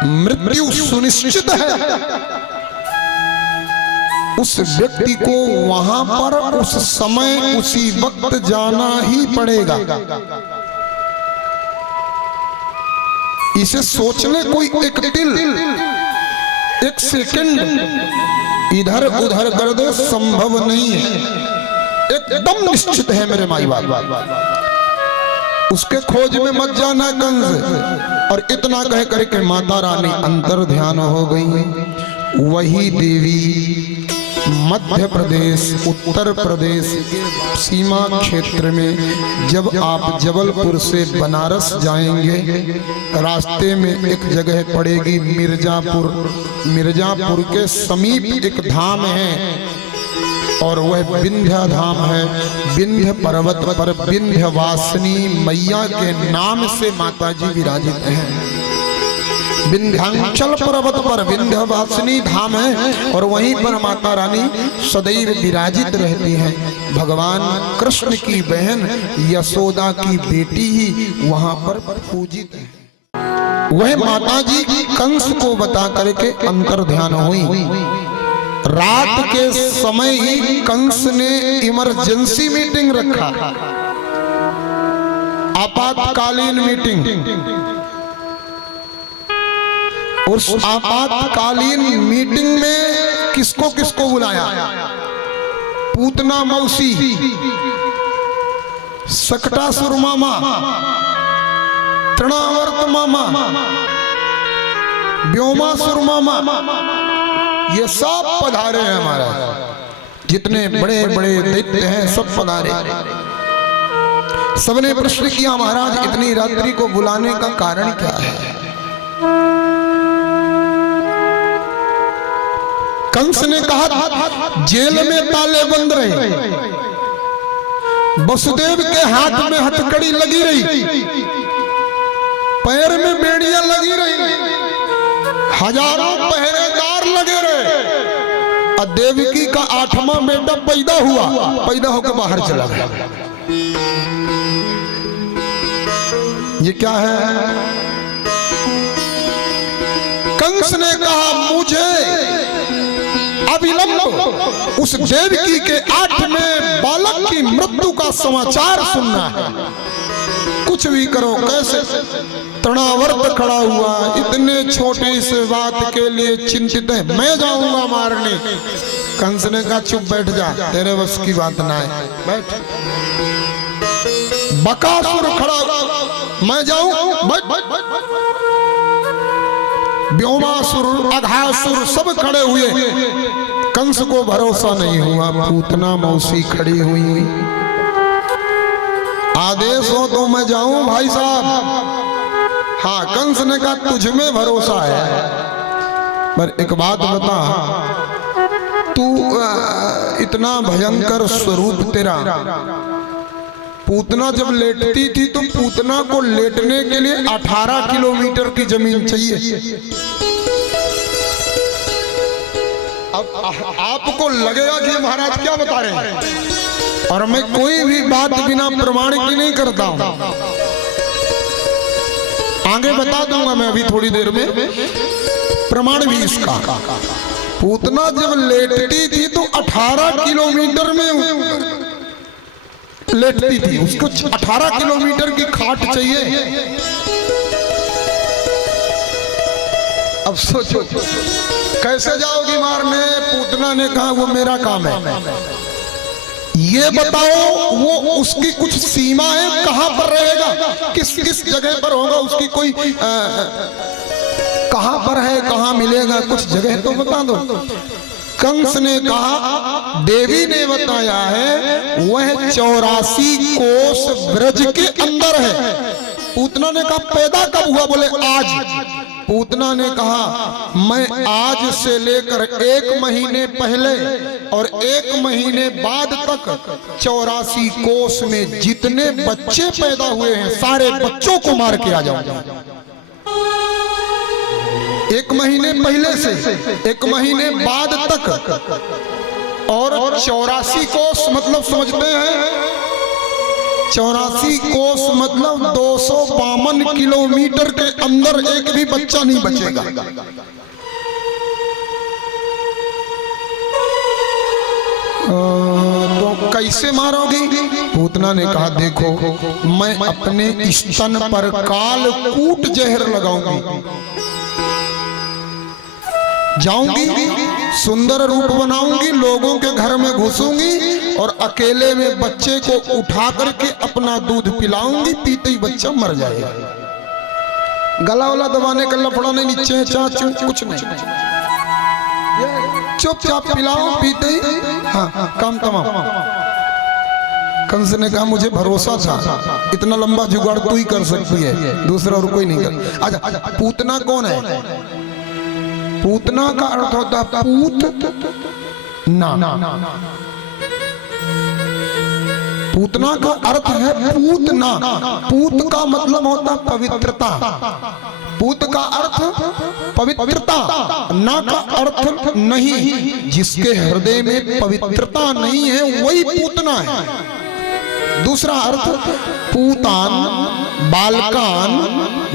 मृत्यु सुनिश्चित है, उस व्यक्ति को वहां पर उस समय उसी वक्त जाना ही पड़ेगा। इसे सोचने कोई एक तिल, एक सेकंड इधर उधर कर दो संभव नहीं है, एकदम निश्चित है मेरे माई बाप। उसके खोज में मत जाना कंस। और इतना कह करके माता रानी अंतर ध्यान हो गई। वही देवी मध्य प्रदेश, उत्तर प्रदेश सीमा क्षेत्र में, जब आप जबलपुर से बनारस जाएंगे, रास्ते में एक जगह पड़ेगी मिर्जापुर। मिर्जापुर के समीप एक धाम है और वह विंध्य धाम है। विंध्य पर्वत पर विंध्यवासिनी मैया के नाम से माता जी विराजित हैं। विंध्याचल पर्वत पर विंध्यवासिनी धाम है और वहीं पर माता रानी सदैव विराजित रहती हैं। भगवान कृष्ण की बहन यशोदा की बेटी ही वहां पर पूजित है। वह माता जी कंस को बता करके अंतर ध्यान हुई। रात के समय ही कंस ने इमरजेंसी मीटिंग रखा, आपातकालीन मीटिंग। उस आपातकालीन मीटिंग में किसको किसको बुलाया? पूतना मौसी, सकटासुर मामा, तृणावर्त मामा, व्योमासुर मामा, ये सब पधारे हैं। हमारा जितने बड़े बड़े दैत्य हैं सब पधारे। सबने प्रश्न किया, महाराज इतनी रात्रि को बुलाने का कारण क्या है? कंस ने कहा, जेल में ताले बंद रहे, वसुदेव के हाथ में हथकड़ी लगी रही, पैर में बेड़ियां लगी रही, हजारों पहरेदार लगे रहे, और देवकी का 8वां बेटा पैदा हुआ, पैदा होकर बाहर चला गया। ये क्या है? कंस ने कहा, मुझे अविलंब उस देवकी के 8वें बालक की मृत्यु का समाचार सुनना है। कुछ भी करो, कैसे? तृणावर्त खड़ा हुआ, इतने छोटे से बात के लिए चिंतित है, मैं जाऊंगा मारने। कंस ने कहा, चुप बैठ जा, तेरे बस की बात ना है, बैठ। बकासुर खड़ा, मैं जाऊं, व्योमासुर अघासुर सब खड़े हुए, कंस को भरोसा नहीं हुआ, पूतना मौसी खड़ी हुई। आदेश हो तो मैं जाऊं भाई साहब। हाँ, कंस ने कहा तुझ में भरोसा है, पर एक बात बता, तू इतना भयंकर स्वरूप तेरा, पूतना जब लेटती थी तो पूतना को लेटने के लिए 18 किलोमीटर की जमीन चाहिए। अब आपको लगेगा कि महाराज क्या बता रहे हैं, और मैं कोई भी बात बिना प्रमाण की नहीं करता हूं, आगे बता दूंगा मैं अभी थोड़ी देर में प्रमाण भी इसका। पूतना जब लेटती थी तो 18 किलोमीटर में लेटती थी, उसको 18 किलोमीटर की खाट चाहिए। अब सोचो कैसे जाओगी मारने? पूतना ने कहा वो मेरा काम है, ये बताओ वो उसकी कुछ सीमा है, कहां पर रहेगा, किस किस जगह पर होगा, उसकी कोई कहां पर है, कहां मिलेगा, कुछ जगह तो बता दो। कंस ने कहा देवी ने बताया है वह 84 कोस ब्रज के अंदर है। पूतना ने कहा पैदा कब हुआ? बोले आज। पूतना ने कहा मैं आज से लेकर 1 महीने पहले और 1 महीने बाद तक 84 कोस में जितने बच्चे पैदा हुए हैं सारे बच्चों को मार के आ जाऊंगा। 1 महीने पहले से 1 महीने बाद तक, और 84 कोस मतलब समझते हैं, 84 कोस मतलब 252 किलोमीटर के अंदर एक भी बच्चा नहीं बचेगा। तो कैसे मारोगी? पूतना ने कहा देखो मैं अपने स्तन पर कालकूट जहर लगाऊंगी, जाऊंगी, सुंदर रूप बनाऊंगी, लोगों के घर में घुसूंगी और अकेले में बच्चे को उठा करके अपना दूध पिलाऊंगी, पीते ही बच्चा मर जाएगा। गला वाला दबाने का लफड़ा नहीं, नीचे चाचू कुछ नहीं, चुपचाप पिलाओ, पीते ही हाँ काम तमाम। कंस ने कहा मुझे भरोसा था इतना लंबा जुगाड़ तू ही कर सकती है, दूसरा और कोई नहीं कर। अच्छा, पूतना कौन है? पूतना का अर्थ होता है पूत ना। पूतना का अर्थ है पूतना। पूत का मतलब होता है पवित्रता, पूत का अर्थ पवित्रता, ना का अर्थ नहीं। जिसके हृदय में पवित्रता नहीं है वही पूतना है। दूसरा अर्थ पूतान, बालकान,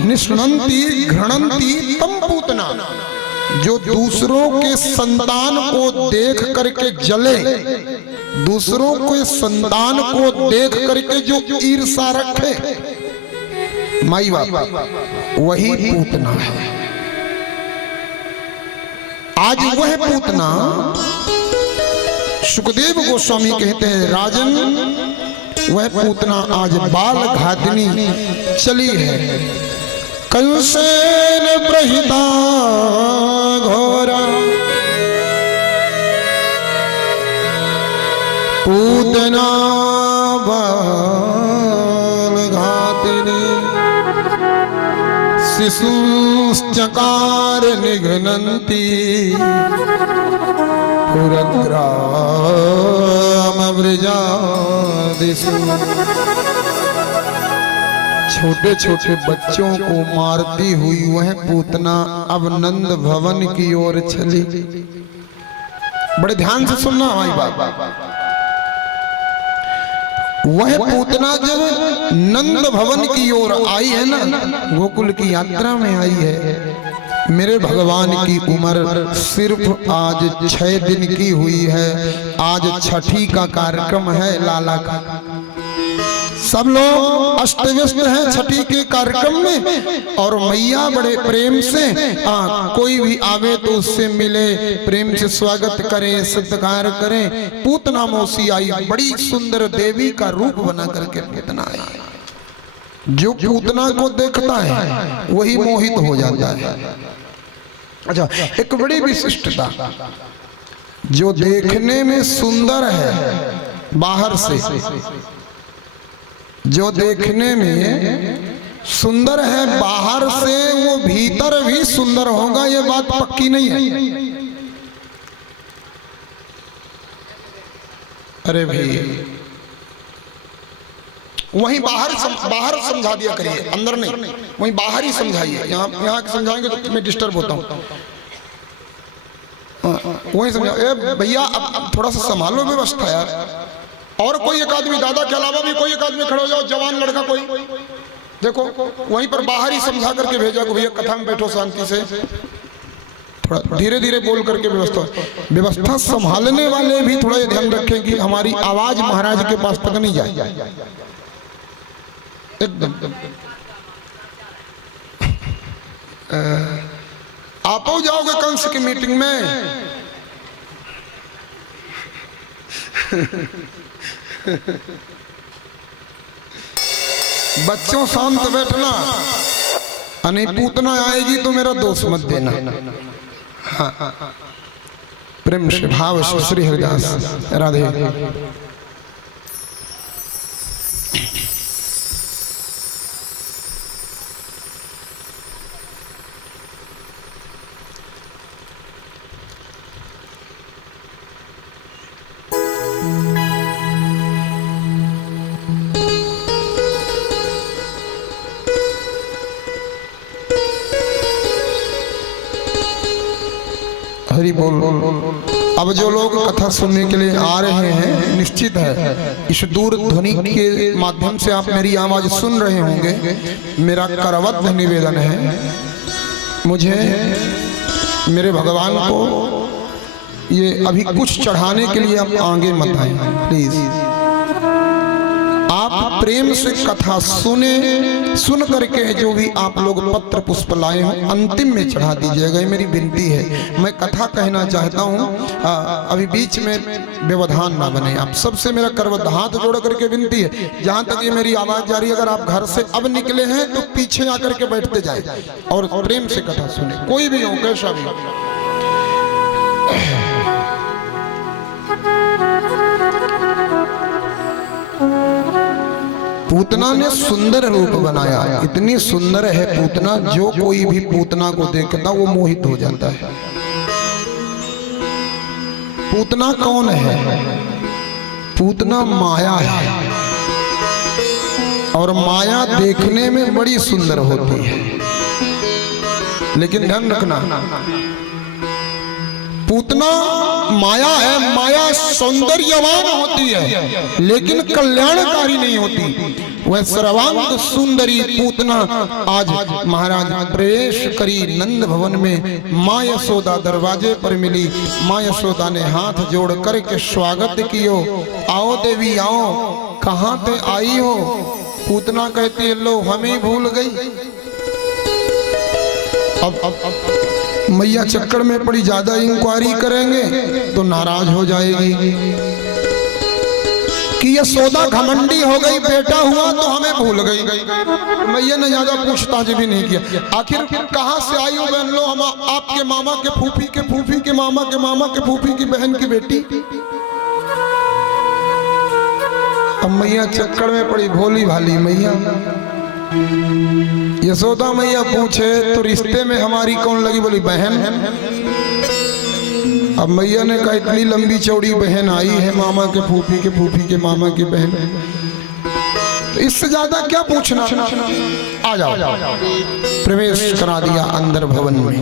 निष्णंती, घृणंती तम पूतना, जो दूसरों के संतान को देख करके जले, दूसरों के संतान को देख करके जो ईर्षा रखे, माई बाप, वही पूतना है। आज वह पूतना, सुखदेव गोस्वामी कहते हैं राजन, वह पूतना आज बाल घातनी चली है। कंसेन प्रहिता घोरा पूतना बाल घातिनी, शिशुश्चकार निघ्नन्ति पुरग्राम वृजादिषु। छोटे छोटे बच्चों को मारती हुई वह पूतना अब नंद भवन की ओर चली। बड़े ध्यान से सुनना हमारी बात। वह पूतना जब नंद भवन की ओर आई है ना, गोकुल की यात्रा में आई है, मेरे भगवान की उम्र सिर्फ आज 6 दिन की हुई है। आज छठी का कार्यक्रम है लाला का। सब लोग अष्ट व्यस्त हैं छठी के कार्यक्रम में, और मैया बड़े प्रेम से कोई भी आवे तो उससे मिले, प्रेम से स्वागत करें, सत्कार करें। पूतना मौसी आई, बड़ी सुंदर देवी का रूप बना करके पूतना आई। जो पूतना को देखता है वही मोहित हो जाता है। अच्छा, एक बड़ी विशिष्टता, जो देखने में सुंदर है बाहर से, जो देखने में सुंदर है बाहर से, वो भीतर भी सुंदर होगा, ये बात पक्की नहीं है। अरे भाई, वहीं बाहर समझा दिया करिए, अंदर नहीं, वहीं बाहर ही समझाइए। यहाँ समझाएंगे तो मैं डिस्टर्ब होता हूँ। वहीं समझा, ए भैया अब थोड़ा सा संभालो व्यवस्था यार। और कोई एक आदमी, दादा के अलावा भी कोई एक आदमी खड़ा हो जाओ, जवान लड़का कोई, देखो वहीं पर बाहर ही समझा करके भेजा को, भैया कथा में बैठो शांति से, थोड़ा धीरे धीरे बोल करके व्यवस्था संभालने वाले भी थोड़ा ध्यान रखें कि हमारी आवाज महाराज के पास तक नहीं जाए एकदम। आप हो जाओगे कंस की मीटिंग में, बच्चों शांत बैठना, नहीं पूतना आएगी तो मेरा दोष मत देना। हाँ, प्रेम से भाव से श्री हरिदास राधे। हरि बोल। अब जो लोग कथा सुनने के लिए आ रहे हैं, निश्चित है इस दूर ध्वनि के माध्यम से आप मेरी आवाज सुन रहे होंगे। मेरा करबद्ध निवेदन है, मुझे मेरे भगवान को ये अभी कुछ चढ़ाने के लिए आप आगे मत आए प्लीज। आप प्रेम से कथा सुने, सुन करके जो भी आप लोग पत्र पुष्प लाए हो अंतिम में चढ़ा दीजिएगा, ये मेरी विनती है। मैं कथा कहना चाहता हूँ, अभी बीच में व्यवधान ना बने। आप सबसे मेरा करबद्ध हाथ जोड़ करके विनती है, जहाँ तक ये मेरी आवाज जा रही है, अगर आप घर से अब निकले हैं तो पीछे आकर के बैठते जाए और प्रेम से कथा सुने, कोई भी हो, कैसा भी हो। पूतना ने सुंदर रूप बनाया, इतनी सुंदर है पूतना, जो कोई भी पूतना को देखता वो मोहित हो जाता है। पूतना कौन है? पूतना माया है, और माया देखने में बड़ी सुंदर होती है, लेकिन ध्यान रखना पूतना माया है, माया सौंदर्यवान होती है लेकिन कल्याणकारी नहीं होती। वह सर्वांग सुंदरी पूतना आज महाराज प्रवेश करी नंद भवन में। माँ यशोदा दरवाजे पर मिली, माँ यशोदा ने हाथ जोड़ करके स्वागत कियो। आओ देवी आओ, कहाँ पे आई हो? पूतना कहती है लो हमें भूल गई। अब मैया चक्कर में पड़ी, ज्यादा इंक्वायरी करेंगे तो नाराज हो जाएगी कि यशोदा घमंडी हो गई, बेटा हुआ तो हमें भूल गई। मैया ने ज्यादा पूछताछ भी नहीं किया, आखिर कहाँ से आई हो बहन? लो हम आपके मामा के फूफी के फूफी के मामा के मामा के फूफी की बहन की बेटी। अब मैया चक्कर में पड़ी, भोली भाली मैया। यशोदा मैया पूछे तो रिश्ते में हमारी कौन लगी? बोली बहन। अब मैया ने कहा इतनी लंबी चौड़ी बहन आई है, मामा के फूफी के मामा की बहन, तो इससे ज्यादा क्या पूछना? आ जाओ। प्रवेश करा दिया अंदर भवन में।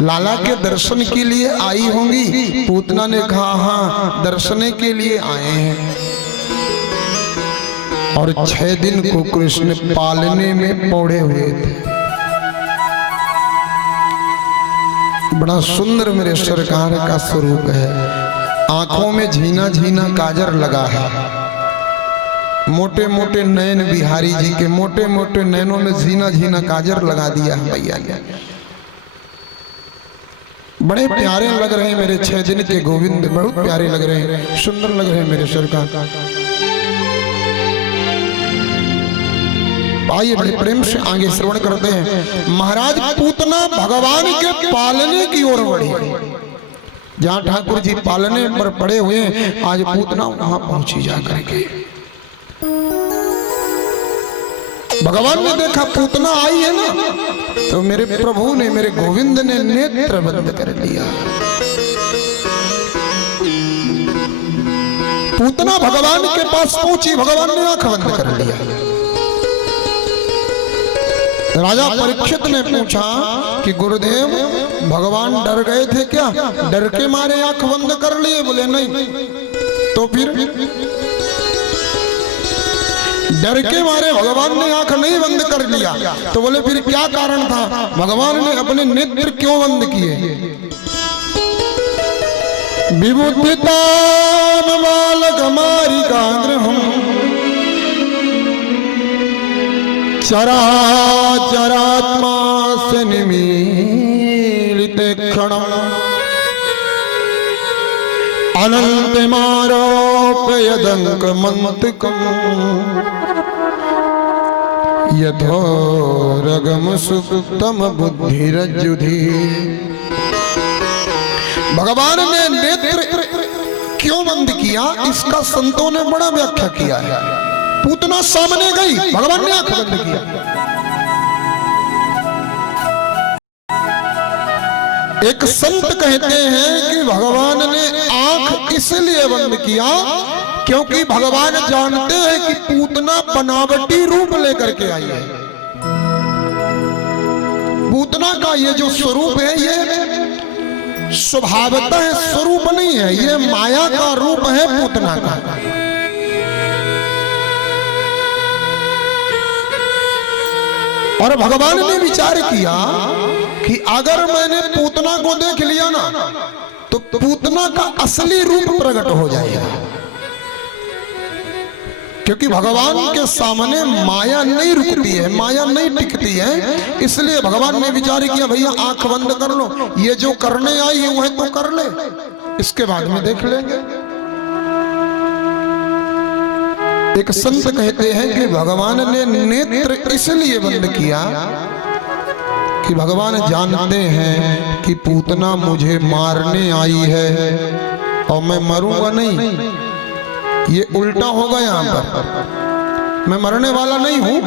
लाला के दर्शन के लिए आई होंगी? पूतना ने कहा हाँ दर्शने के लिए आए हैं। और 6 दिन को कृष्ण पालने में पौड़े हुए थे। बड़ा सुंदर मेरे सरकार का स्वरूप है। आंखों में झीना झीना काजर लगा है, मोटे मोटे नयन बिहारी जी के मोटे मोटे नयनों में झीना झीना काजर लगा दिया भैया ने। बड़े प्यारे लग रहे हैं मेरे 6 दिन के गोविंद, बहुत प्यारे लग रहे हैं, सुंदर लग रहे हैं मेरे सरकार। आइए बड़े प्रेम से आगे श्रवण करते हैं। महाराज पूतना भगवान के पालने की ओर बढ़ी। जहाँ ठाकुर जी पालने पर पड़े हुए हैं, आज पूतना वहां पहुंची जा करके। भगवान ने देखा पूतना आई है ना, तो मेरे प्रभु ने, मेरे गोविंद ने नेत्र बंद कर दिया। पूतना भगवान के पास पहुंची, भगवान ने आंख बंद कर लिया। राजा परीक्षित ने पूछा कि गुरुदेव भगवान डर गए थे क्या, डर के मारे आंख बंद कर लिए? बोले नहीं। तो फिर डर के मारे भगवान ने आंख नहीं बंद कर लिया, तो बोले फिर क्या कारण था, भगवान ने अपने नेत्र क्यों बंद किए? विबुद्धिताम बालक मारिकाग्रहम् चराचरात्मा से निमीलिते क्षणम् अनन्तमारोपयदङ्कमन्तिकम् यथोरगम सुप्तम बुद्धिरज्जुधि। भगवान ने नेत्र क्यों बंद किया, इसका संतों ने बड़ा व्याख्या किया है। पूतना सामने गई, भगवान ने आंख बंद किया। एक संत कहते हैं कि भगवान ने आंख इसलिए बंद किया क्योंकि भगवान जानते हैं कि पूतना बनावटी रूप लेकर के आई है। पूतना का ये जो स्वरूप है, ये स्वभावतः स्वरूप नहीं है, ये माया का रूप है पूतना का। और भगवान ने विचार किया कि अगर मैंने पूतना को देख लिया ना, तो पूतना का असली रूप प्रकट हो जाएगा। क्योंकि भगवान के सामने माया नहीं रुकती है, माया नहीं टिकती है, इसलिए भगवान ने विचार किया भैया आंख बंद कर लो, ये जो करने आई है वह तो कर ले, इसके बाद में देख लेंगे। एक संत कहते हैं कि भगवान ने नेत्र इसलिए बंद किया कि भगवान जानते हैं कि पूतना मुझे मारने आई है और मैं मरूंगा नहीं। ये उल्टा होगा, यहाँ पर मैं मरने वाला नहीं हूं,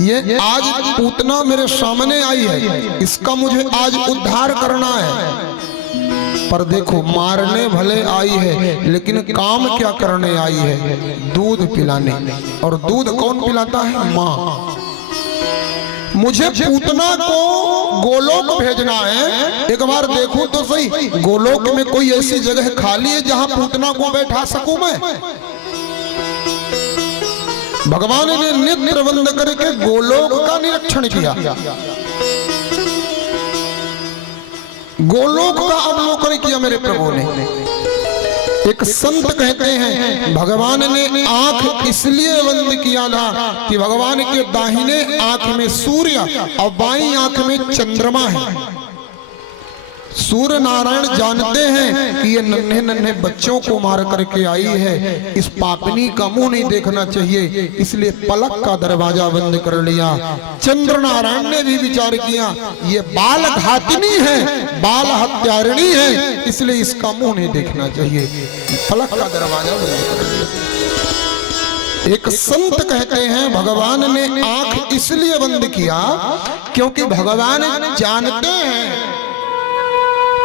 ये आज पूतना मेरे सामने आई है, इसका मुझे आज उद्धार करना है। पर देखो मारने भले आई है, लेकिन काम क्या करने आई है, दूध पिलाने। और दूध कौन पिलाता है, माँ। मुझे पूतना को गोलोक भेजना है, एक बार देखूं तो सही गोलोक में कोई ऐसी जगह खाली है जहां पूतना को बैठा सकूं मैं। भगवान ने नेत्र बंद करके गोलोक का निरीक्षण किया, गोलोक का अवलोकन किया मेरे प्रभु ने। एक संत कहते हैं भगवान ने आंख इसलिए बंद किया था कि भगवान के दाहिने आंख में सूर्य और बाईं आंख में चंद्रमा है। सूर्य नारायण जानते हैं कि ये नन्हे नन्हे बच्चों को मार करके आई है, इस पापनी का मुंह नहीं देखना चाहिए, इसलिए पलक का दरवाजा बंद कर लिया। चंद्र नारायण ने भी विचार किया ये बाल घातिनी है, बाल हत्यारिणी है, इसलिए इसका मुंह नहीं देखना चाहिए, पलक का दरवाजा बंद कर लिया। एक संत कहते हैं भगवान ने आंख इसलिए बंद किया क्योंकि भगवान जानते हैं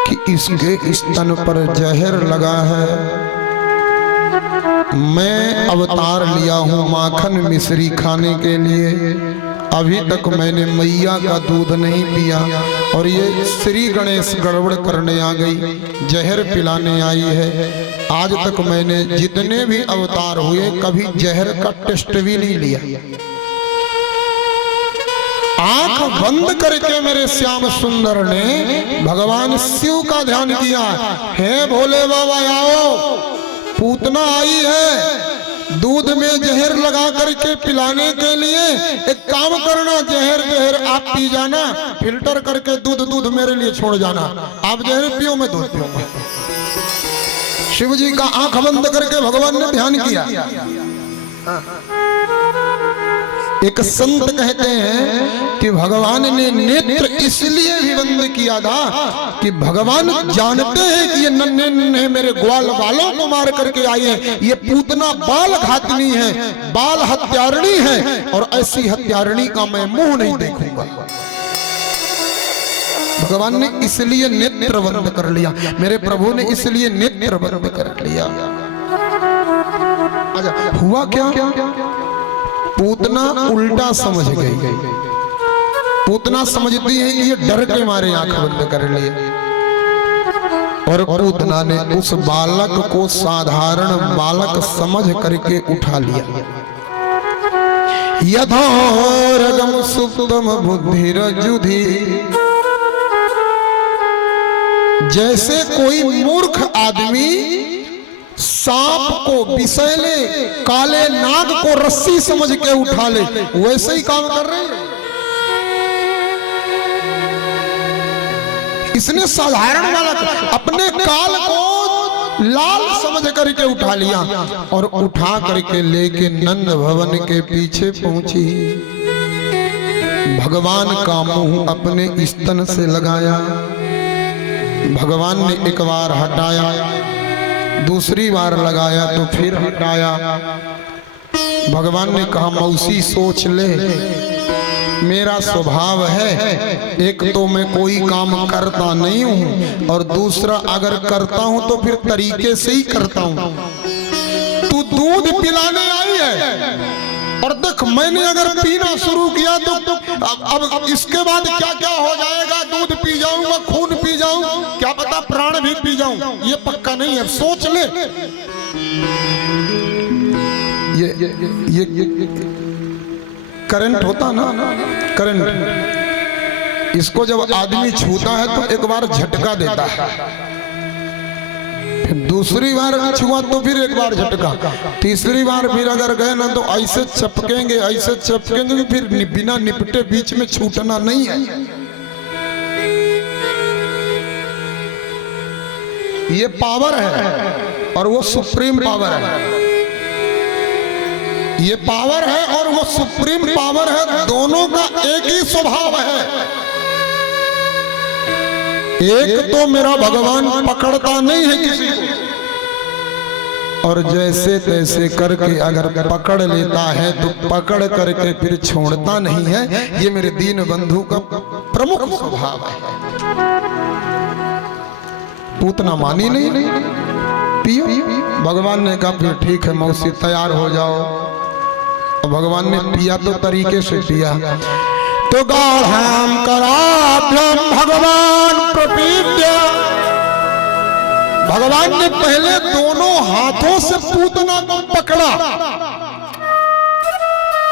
कि इसके स्तन पर जहर लगा है। मैं अवतार लिया हूं माखन मिश्री खाने के लिए, अभी तक मैंने मैया का दूध नहीं पिया और ये श्री गणेश गड़बड़ करने आ गई, जहर पिलाने आई है। आज तक मैंने जितने भी अवतार हुए कभी जहर का टेस्ट भी नहीं लिया। आंख बंद करके मेरे श्याम सुंदर ने भगवान शिव का ध्यान किया। हे भोले बाबा आओ, पूतना आई है दूध में जहर लगा करके पिलाने के लिए। एक काम करना, जहर आप पी जाना, फिल्टर करके दूध मेरे लिए छोड़ जाना। आप जहर पियो, मैं दूध पीऊंगा। शिव जी का आंख बंद करके भगवान ने ध्यान किया। एक संत कहते हैं कि भगवान ने नेत्र इसलिए भी बंद किया था कि भगवान जानते हैं कि ये नन्हे नन्हे मेरे ग्वाल बालों को मार करके आई है, ये पूतना बाल घातनी है, बाल हत्यारणी है, और ऐसी हत्यारणी का मैं मुंह नहीं देखूंगा। भगवान ने इसलिए नेत्र बंद कर लिया, मेरे प्रभु ने इसलिए नेत्र बंद कर लिया। अच्छा, हुआ क्या? पूतना उल्टा समझ गई। पूतना समझती है कि ये डर के मारे आंख बंद कर लिए, और पूतना ने उस बालक को साधारण बालक समझ करके उठा लिया। यथोरगम सुप्तम बुद्धिरजुधि, जैसे कोई मूर्ख आदमी सांप को, विषैले काले नाग को रस्सी समझ के उठा ले, वैसे ही काम कर रहे हैं। इसने साधारण बालक अपने काल को लाल समझ करके उठा लिया, और उठा करके लेके नंद भवन के पीछे पहुंची। भगवान का मुंह अपने स्तन से लगाया। भगवान ने एक बार हटाया, दूसरी बार लगाया तो फिर हटाया। भगवान ने कहा, मौसी सोच ले, मेरा स्वभाव है, एक तो मैं कोई काम करता नहीं हूं, और दूसरा अगर करता हूं तो फिर तरीके से ही करता हूं। तू दूध पिलाने आई है, और देख मैंने अगर पीना शुरू किया तो अब इसके बाद क्या क्या हो जाएगा। दूध पी जाऊंगा, खून पी जाऊं, क्या पता प्राण भी पी जाऊं, ये पक्का नहीं है। सोच ले, ये करंट होता ना, करंट, इसको जब आदमी छूता है तो एक बार झटका देता है, फिर दूसरी बार छुआ तो फिर एक बार झटका, तीसरी बार फिर अगर गए ना तो ऐसे चपकेंगे, ऐसे चपकेंगे, फिर बिना निपटे बीच में छूटना नहीं है। ये पावर है और वो सुप्रीम पावर है। ये पावर है और वो सुप्रीम पावर है, दोनों का एक ही स्वभाव है। एक तो मेरा भगवान पकड़ता नहीं है किसी को, और जैसे तैसे करके अगर पकड़ लेता है तो पकड़ करके फिर छोड़ता नहीं है। ये मेरे दीन बंधु का प्रमुख स्वभाव है। पूतना मानी नहीं, पियो। भगवान ने कहा फिर ठीक है मौसी, तैयार हो जाओ। भगवान ने पिया तो तरीके से पिया। तो गाढ़ाम कराभ्यम भगवान प्रपीड्य, भगवान ने पहले दोनों हाथों से पूतना को पकड़ा।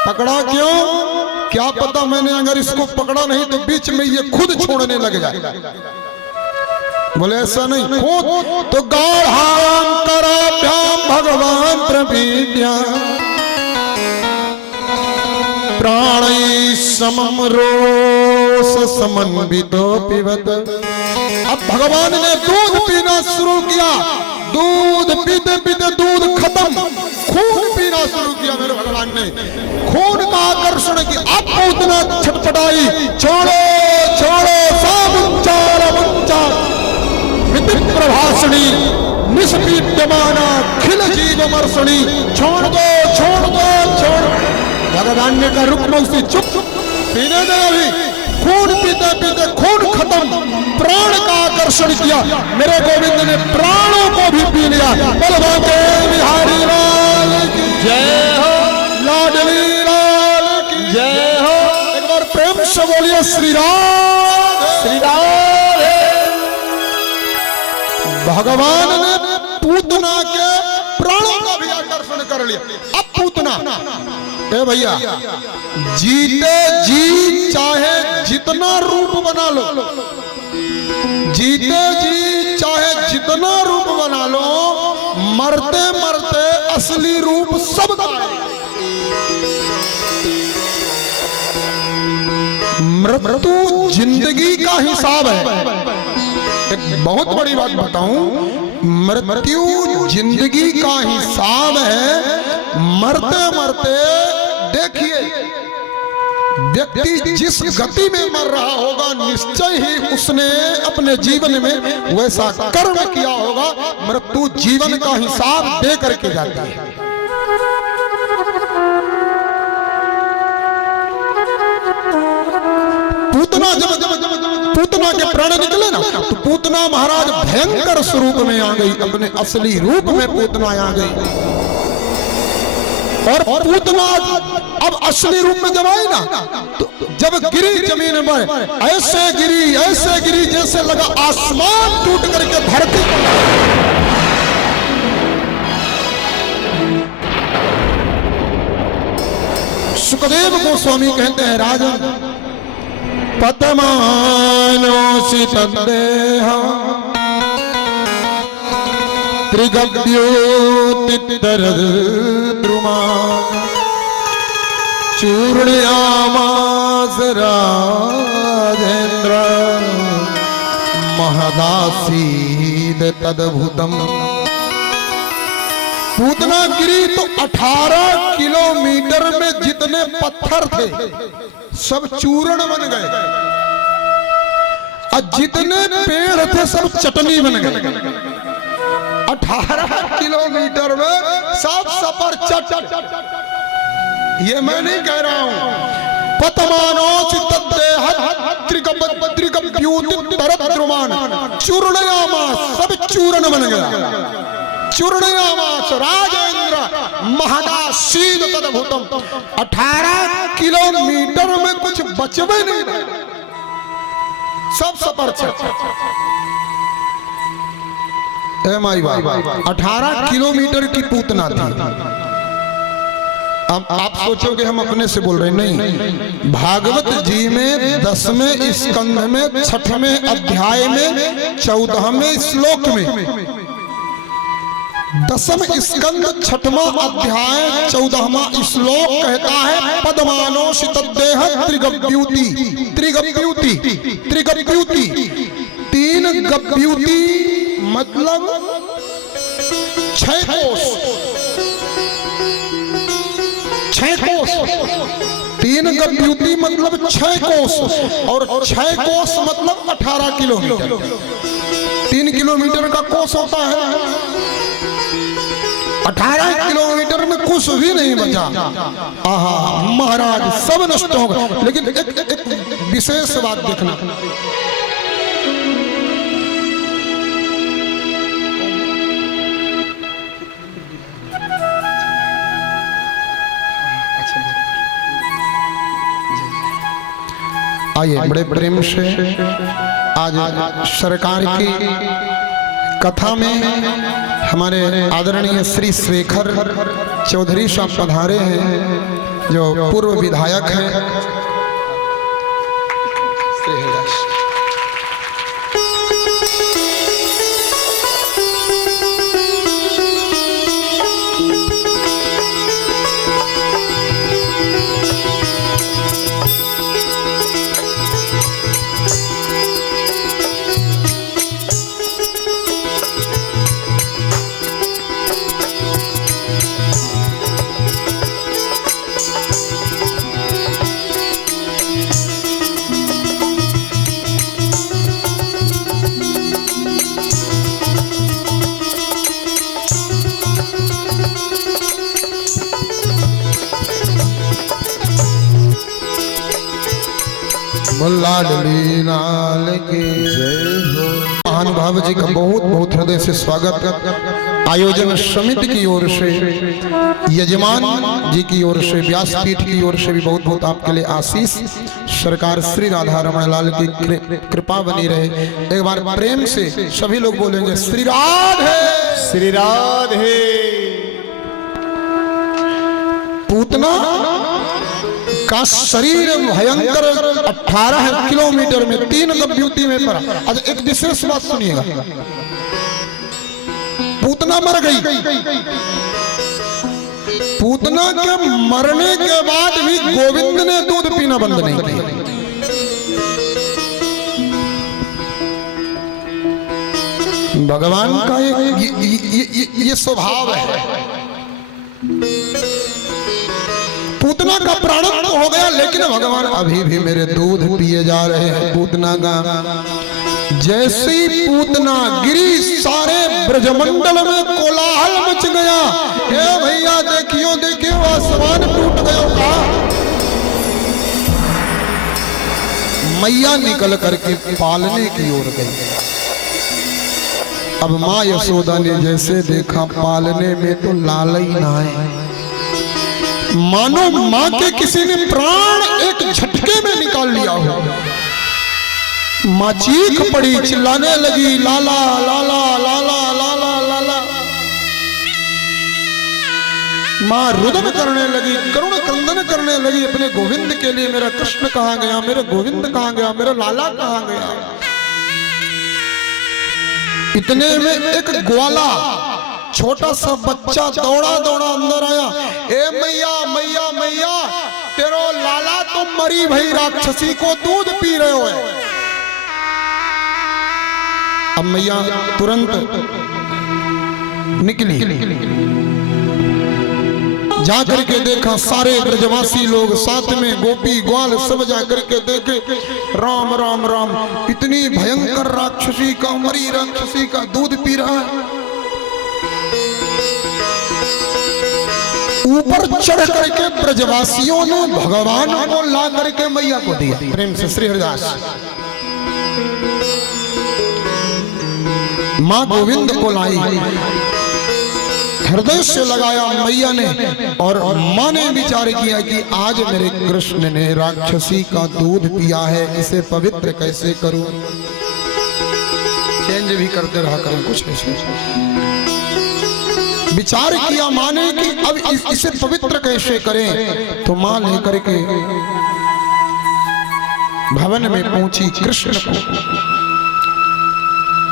पकड़ा क्यों? क्या पता मैंने अगर इसको पकड़ा नहीं तो बीच में ये खुद छोड़ने लग जाए। बोले ऐसा नहीं, खुद। तो गाढ़ाम कराभ्यम भगवान प्रपीड्य प्राणी समम रोष समन्वितो पिबत। अब भगवान ने दूध पीना शुरू किया। दूध पीते पीते दूध खत्म, खून पीना शुरू किया मेरे भगवान ने। खून का आकर्षण की अब उतना छटपटाई, छोड़ो छोड़ो सामुच्चार मुच्चार मिति प्रभाषणी निष्पीड्यमाना खिल जीव मर्षणी। छोड़ दो छोड़ दो छोड़। भगवान ने कहा रुक मौसी, चुप, पीने दे अभी। खून पीते पीते खून खत्म, प्राण का आकर्षण किया। मेरे गोविंद ने प्राणों को भी पी लिया। बलवा के बिहारी लाल की जय हो, लाडली लाल की जय हो। एक बार प्रेम से बोलिए श्री राम श्री राम। भगवान ने पूतना के प्राणों का भी आकर्षण कर लिया। अब पूतना, ए भैया, जीते जी चाहे जितना रूप बना लो, जीते जी चाहे जितना रूप बना लो, मरते मरते असली रूप सब मृत्यु जिंदगी का हिसाब है। एक बहुत बड़ी बात बताऊं, मृत्यु जिंदगी का हिसाब है। मरते मरते देखिए व्यक्ति जिस गति में मर रहा होगा निश्चय ही उसने अपने जीवन में वैसा कर्म किया होगा। मृत्यु जीवन का हिसाब दे करके जाती है। पूतना के प्राण निकले ना, तो पूतना महाराज भयंकर स्वरूप में आ गई, अपने असली रूप में पूतना आ गई। और पूतना अब असली रूप में जब आई ना, तो जब गिरी जमीन पर ऐसे गिरी जैसे लगा आसमान टूट करके धरती। सुखदेव गोस्वामी कहते हैं, राजन पतमानोऽसि तद्देहा त्रिगद्योतितरद्रुमा चूर्णयामास राजेन्द्र महदासीद तद्भुतम्। पूतना गिरी तो 18 किलोमीटर में जितने पत्थर थे सब चूर्ण बन गए, और जितने पेड़ थे सब चटनी बन गए। 18 किलोमीटर में सब सपर चट। ये मैं नहीं कह रहा हूं। पतमानोऽसि तद्देहा त्रिगद्योतितरद्रुमान चूर्णयामास, सब चूर्ण बन गया। चूर्णयामास राजेन्द्र महदासीद तद्भुतम्। 18 किलोमीटर में कुछ बचवे नहीं, सब सपर छट। 18 किलोमीटर की पूतना थी। अब आप सोचोगे हम अपने से बोल रहे हैं, नहीं। भागवत जी में 10वें स्कंध में 6वें अध्याय में 14वें श्लोक में, 10वां स्कंद 6वां अध्याय 14वां श्लोक कहता है, पद्मानोऽसि तद्देहा त्रिगद्योति। तीन गद्योति मतलब 6 कोस। 6 कोस, तीन गद्योति मतलब 6 कोस, और 6 कोस मतलब 18 किलोमीटर। 3 किलोमीटर का कोस होता है, 18 किलोमीटर में कुछ भी नहीं बचा। आहा महाराज सब नष्ट हो गए। लेकिन एक विशेष बात देखना, आइए बड़े प्रेम से आज सरकार की कथा में हमारे आदरणीय श्री शेखर चौधरी साहब पधारे हैं, जो पूर्व विधायक हैं। लाडली लाल की जय हो। महानुभाव जी का बहुत बहुत हृदय से स्वागत। आयोजन समिति की ओर से, यजमान जी की ओर से, व्यासपीठ की ओर से भी बहुत बहुत आपके लिए आशीष। सरकार श्री राधा रमण लाल की कृपा बनी रहे। एक बार प्रेम से सभी लोग बोलेंगे श्री राधे श्री राधे। पूतना का शरीर भयंकर 18 किलोमीटर में 3 गद्योति में पड़ा। अच्छा एक विशेष बात सुनिएगा, पूतना मर गई। पूतना के मरने के बाद भी गोविंद ने दूध पीना बंद नहीं किया। भगवान का ये स्वभाव है। पूतना पूतना का प्रारंभ हो गया, लेकिन भगवान अभी भी मेरे दूध पिए जा रहे हैं। पूतना का जैसी पूतना गिरी, सारे ब्रजमंडल में कोलाहल मच गया। ए भैया देखियो देखियो, आसमान टूट गया का। मैया निकल करके पालने की ओर गई। अब माँ यशोदा ने जैसे देखा पालने में तो लाल ही ना है, मानो माँ के किसी ने प्राण एक झटके में निकाल लिया हो। माँ चीख पड़ी, चिल्लाने लगी, लाला लाला लाला लाला लाला। माँ रुदन करने लगी, करुण क्रंदन करने लगी अपने गोविंद के लिए। मेरा कृष्ण कहाँ गया, मेरा गोविंद कहाँ गया, मेरा लाला कहाँ गया। इतने में एक ग्वाला छोटा सा बच्चा दौड़ा दौड़ा अंदर आया। ए मैया मैया मैया, तेरो लाला तो मरी भई राक्षसी को दूध पी रहे हो। अब मैया तुरंत निकली, जाकर के देखा सारे ब्रजवासी लोग साथ में गोपी ग्वाल सब जाकर के देखे। राम राम राम, इतनी भयंकर राक्षसी का, मरी राक्षसी का दूध पी रहा है। ऊपर चढ़ करके ब्रजवासियों ने भगवान को ला करके मैया को दिया। प्रेम से श्री हरिदास। माँ गोविंद को लाई, हृदय से लगाया मैया ने, और माँ ने विचार किया कि आज मेरे कृष्ण ने राक्षसी का दूध पिया है, इसे पवित्र कैसे करूं। चेंज भी करते रहा करें कुछ ऐसे। विचार किया माँ ने कि अब इसे पवित्र कैसे करें। तो माँ लेकर के भवन में पहुंची कृष्ण को।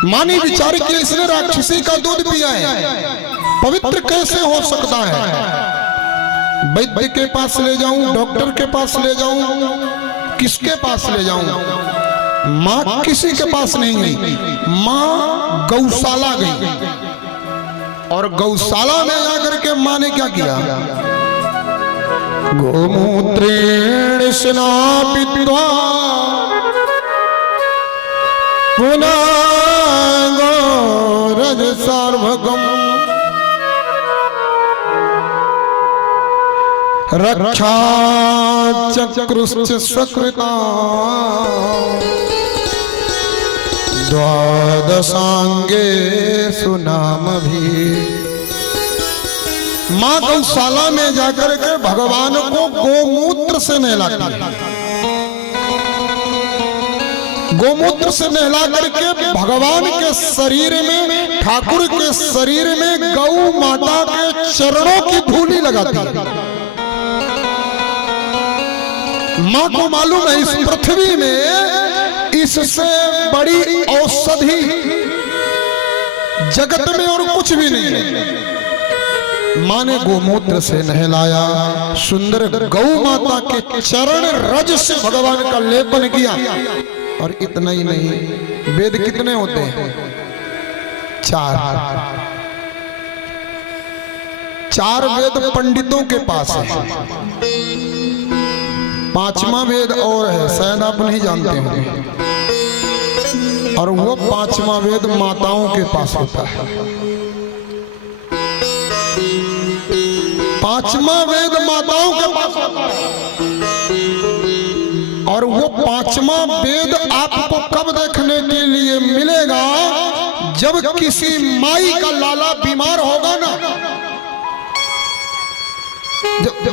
माँ ने विचार किया इसने राक्षसी का दूध पिया है, पवित्र कैसे हो सकता है। वैद्य के पास ले जाऊं, डॉक्टर के पास ले जाऊं, किसके पास ले जाऊं। माँ किसी के पास नहीं गई, माँ गौशाला गई। और गौशाला में जाकर के माँ ने क्या किया, गोमूत्रेण स्नापित्वा पुनः गौरज सार्वगम रक्षा चक्रुश्च सकृता द्वादशांगे सुनाम भी। माँ गौशाला में जाकर के भगवान को गोमूत्र से नहलाती है। गोमूत्र से नहला करके भगवान के शरीर में, ठाकुर के शरीर में गौ माता के चरणों की धूली लगाती है। माँ को मालूम है इस पृथ्वी में इससे बड़ी औषधि जगत में और कुछ भी नहीं है। माँ ने गोमूत्र से नहलाया, सुंदर गौ माता के चरण रज से भगवान का लेपन किया। और इतना ही नहीं, वेद कितने होते हैं, 4 वेद पंडितों के पास है। 5वां वेद और है, शायद आप नहीं जानते होंगे। और वो 5वां वेद माताओं के पास होता है। 5वां वेद माताओं के पास होता है। और वो 5वां वेद आपको कब देखने के लिए मिलेगा, जब किसी माई का लाला बीमार होगा ना,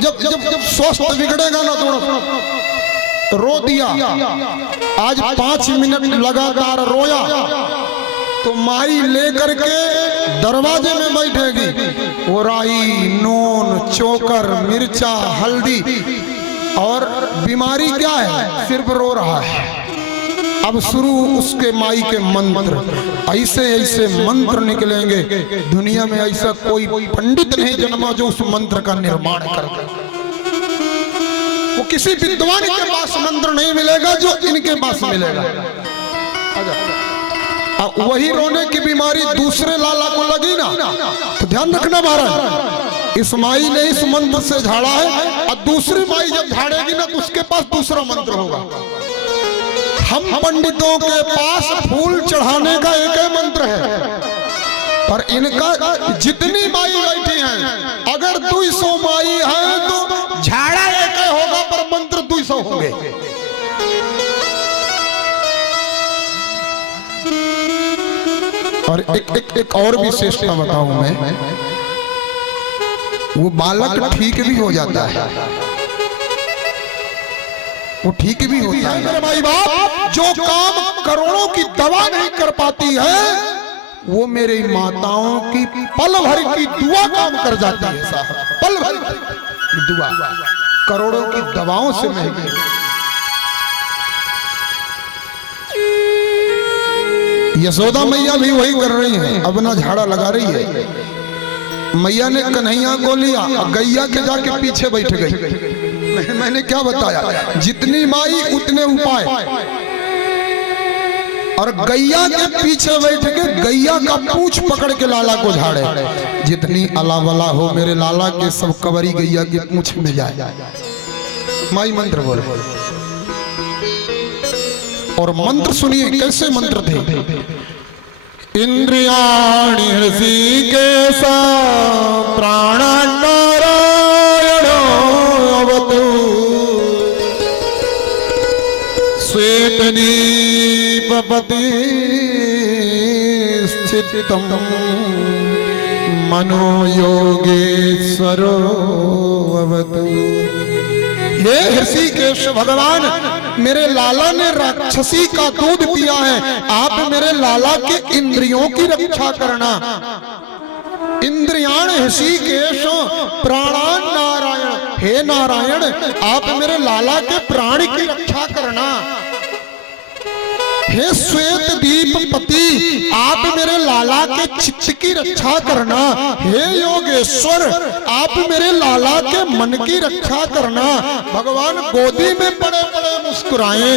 जब स्वास्थ्य बिगड़ेगा ना, थोड़ा रो दिया, आज 5 मिनट लगातार रोया, तो माई लेकर के दरवाजे में बैठेगी। वो राई, नून, चोकर, मिर्चा, हल्दी, और बीमारी क्या है, सिर्फ रो रहा है। अब शुरू उसके माई के मंत्र, ऐसे ऐसे मंत्र निकलेंगे। दुनिया में ऐसा कोई पंडित नहीं जन्मा जो उस मंत्र का निर्माण कर। वो किसी विद्वान के पास मंत्र नहीं मिलेगा जो इनके पास मिलेगा। वही रोने की बीमारी दूसरे लाला को लगी ना, तो ध्यान रखना महाराज, इस माई ने इस मंत्र से झाड़ा है और दूसरी माई जब झाड़ेगी ना तो उसके पास दूसरा मंत्र होगा। हम पंडितों के पास फूल चढ़ाने का एक ही मंत्र है, पर इनका जितनी माई बैठी हैं, अगर 200 माई है तो झाड़ा एक ही होगा पर मंत्र 200 होंगे। और एक और विशेषता बताऊं मैं, वो बालक ठीक भी हो जाता है, वो ठीक भी होता है। मेरे भाई बाप, जो काम करोड़ों की दवा नहीं कर पाती है, वो मेरी माताओं की पल भर की दुआ काम कर जाती है साहब। पल भर की दुआ करोड़ों की दवाओं से महंगी। यशोदा मैया भी वही कर रही है, अपना झाड़ा लगा रही है। मैया ने कन्हैया को लिया, गैया के जाके पीछे बैठ गई। मैंने क्या बताया, जितनी माई उतने उपाय, और गैया के पीछे बैठ के गैया का पूंछ पकड़ के लाला को झाड़े। जितनी अलावला हो मेरे लाला के सब कवरी गैया के पूंछ में जाए। माई मंत्र बोल, और मंत्र सुनिए कैसे मंत्र थे। इंद्रियाणि हृषिकेश प्राण नारायणो अवतु श्वेतनीपपति स्थितं मनो योगेश्वरो अवतु। हे ऋषिकेश भगवान, मेरे लाला ने राक्षसी का दूध पिया है, आप मेरे लाला के इंद्रियों की रक्षा करना। इंद्रियाण ऋषिकेश प्राणान नारायण, हे नारायण आप मेरे लाला के प्राण की रक्षा करना। हे श्वेत दीपपति, आप मेरे लाला के चित्त की रक्षा करना। हे योगेश्वर, आप मेरे लाला के मन की रक्षा करना। भगवान गोदी में पड़े पड़े मुस्कुराए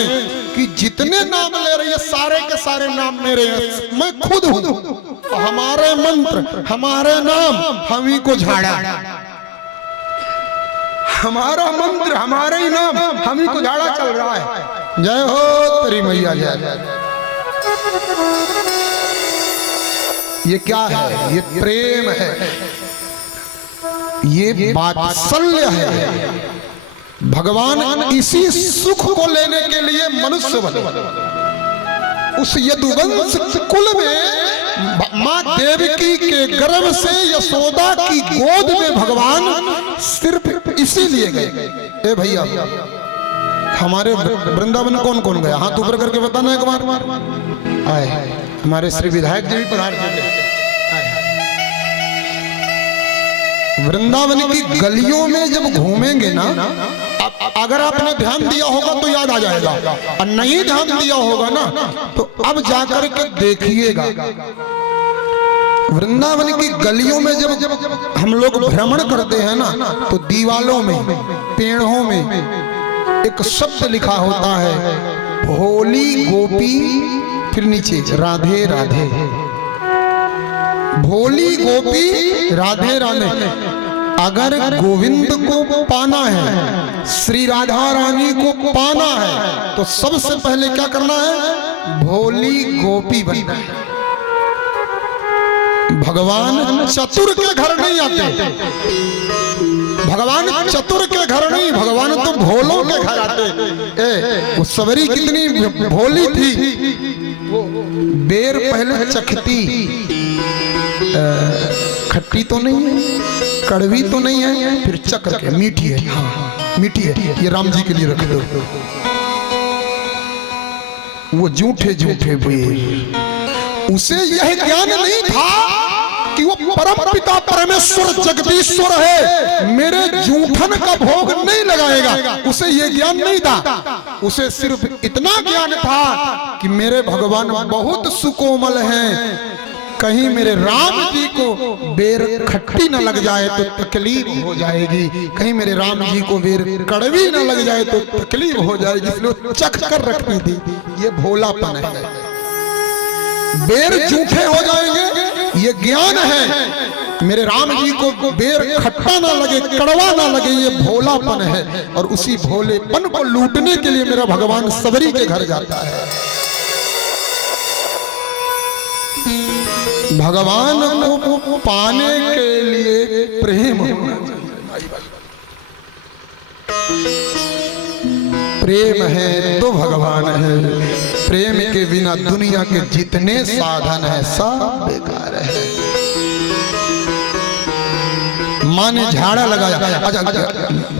कि जितने नाम ले रही है सारे के सारे नाम मेरे हैं, मैं खुद हूं। हमारे मंत्र, हमारे नाम हम ही को झाड़ा, हमारा मंत्र, हमारे ही नाम हम ही को झाड़ा चल रहा है। जय हो तेरी मैया जय। ये क्या है? ये प्रेम है, ये वात्सल्य है। भगवान इसी सुख को लेने के लिए मनुष्य बने। उस यदुवंश कुल में मां देवकी के गर्भ से यशोदा की गोद में भगवान सिर्फ इसीलिए गए। ए भैया, हमारे वृंदावन कौन कौन गया? हाथ ऊपर करके बताना एक बार। आए हमारे श्री विधायक जी भी पधार चुके। वृंदावन की गलियों में जब घूमेंगे ना, अगर आपने ध्यान दिया होगा तो याद आ जाएगा, और नहीं ध्यान दिया होगा ना तो अब जाकर के देखिएगा। वृंदावन की गलियों में जब हम लोग भ्रमण करते हैं ना, तो दीवालों में, पेड़ों में एक शब्द लिखा होता है, भोली गोपी, फिर नीचे राधे राधे। भोली गोपी राधे राधे। अगर गोविंद को पाना है, श्री राधा रानी को पाना है, तो सबसे पहले क्या करना है? भोली गोपी बनना है। भगवान चतुर के घर नहीं आते, भगवान चतुर के घर नहीं, भगवान तो भोलों के घर आते। वो सवरी कितनी भोली थी, बेर पहले चखती, खट्टी तो नहीं है, कड़वी तो नहीं है, फिर चख के मीठी है। हाँ मीठी है, ये राम जी के लिए रख दो। वो झूठे झूठे बेर, उसे यह ज्ञान नहीं था कि वो परम पिता परमेश्वर जगदीश्वर है, मेरे जूठन का भोग नहीं लगाएगा। उसे ये ज्ञान नहीं था, उसे सिर्फ इतना ज्ञान था कि मेरे भगवान बहुत सुकोमल हैं, कहीं मेरे राम जी को बेर खट्टी न लग जाए तो तकलीफ हो जाएगी, कहीं मेरे राम जी को बेर कड़वी न लग जाए तो तकलीफ हो जाएगी, इसलिए चख कर रखती थी। ये भोलापन है। बेर जूठे हो जाएंगे, ये ज्ञान है। मेरे राम जी को बेर खट्टा ना लगे, कड़वा ना लगे, ये भोलापन है। और उसी भोलेपन को लूटने के लिए मेरा भगवान सबरी के घर जाता है। भगवान को पाने के लिए प्रेम होना चाहिए। प्रेम है तो भगवान है। प्रेम के बिना दुनिया के जितने साधन है सब बेकार है। माँ ने झाड़ा लगाया,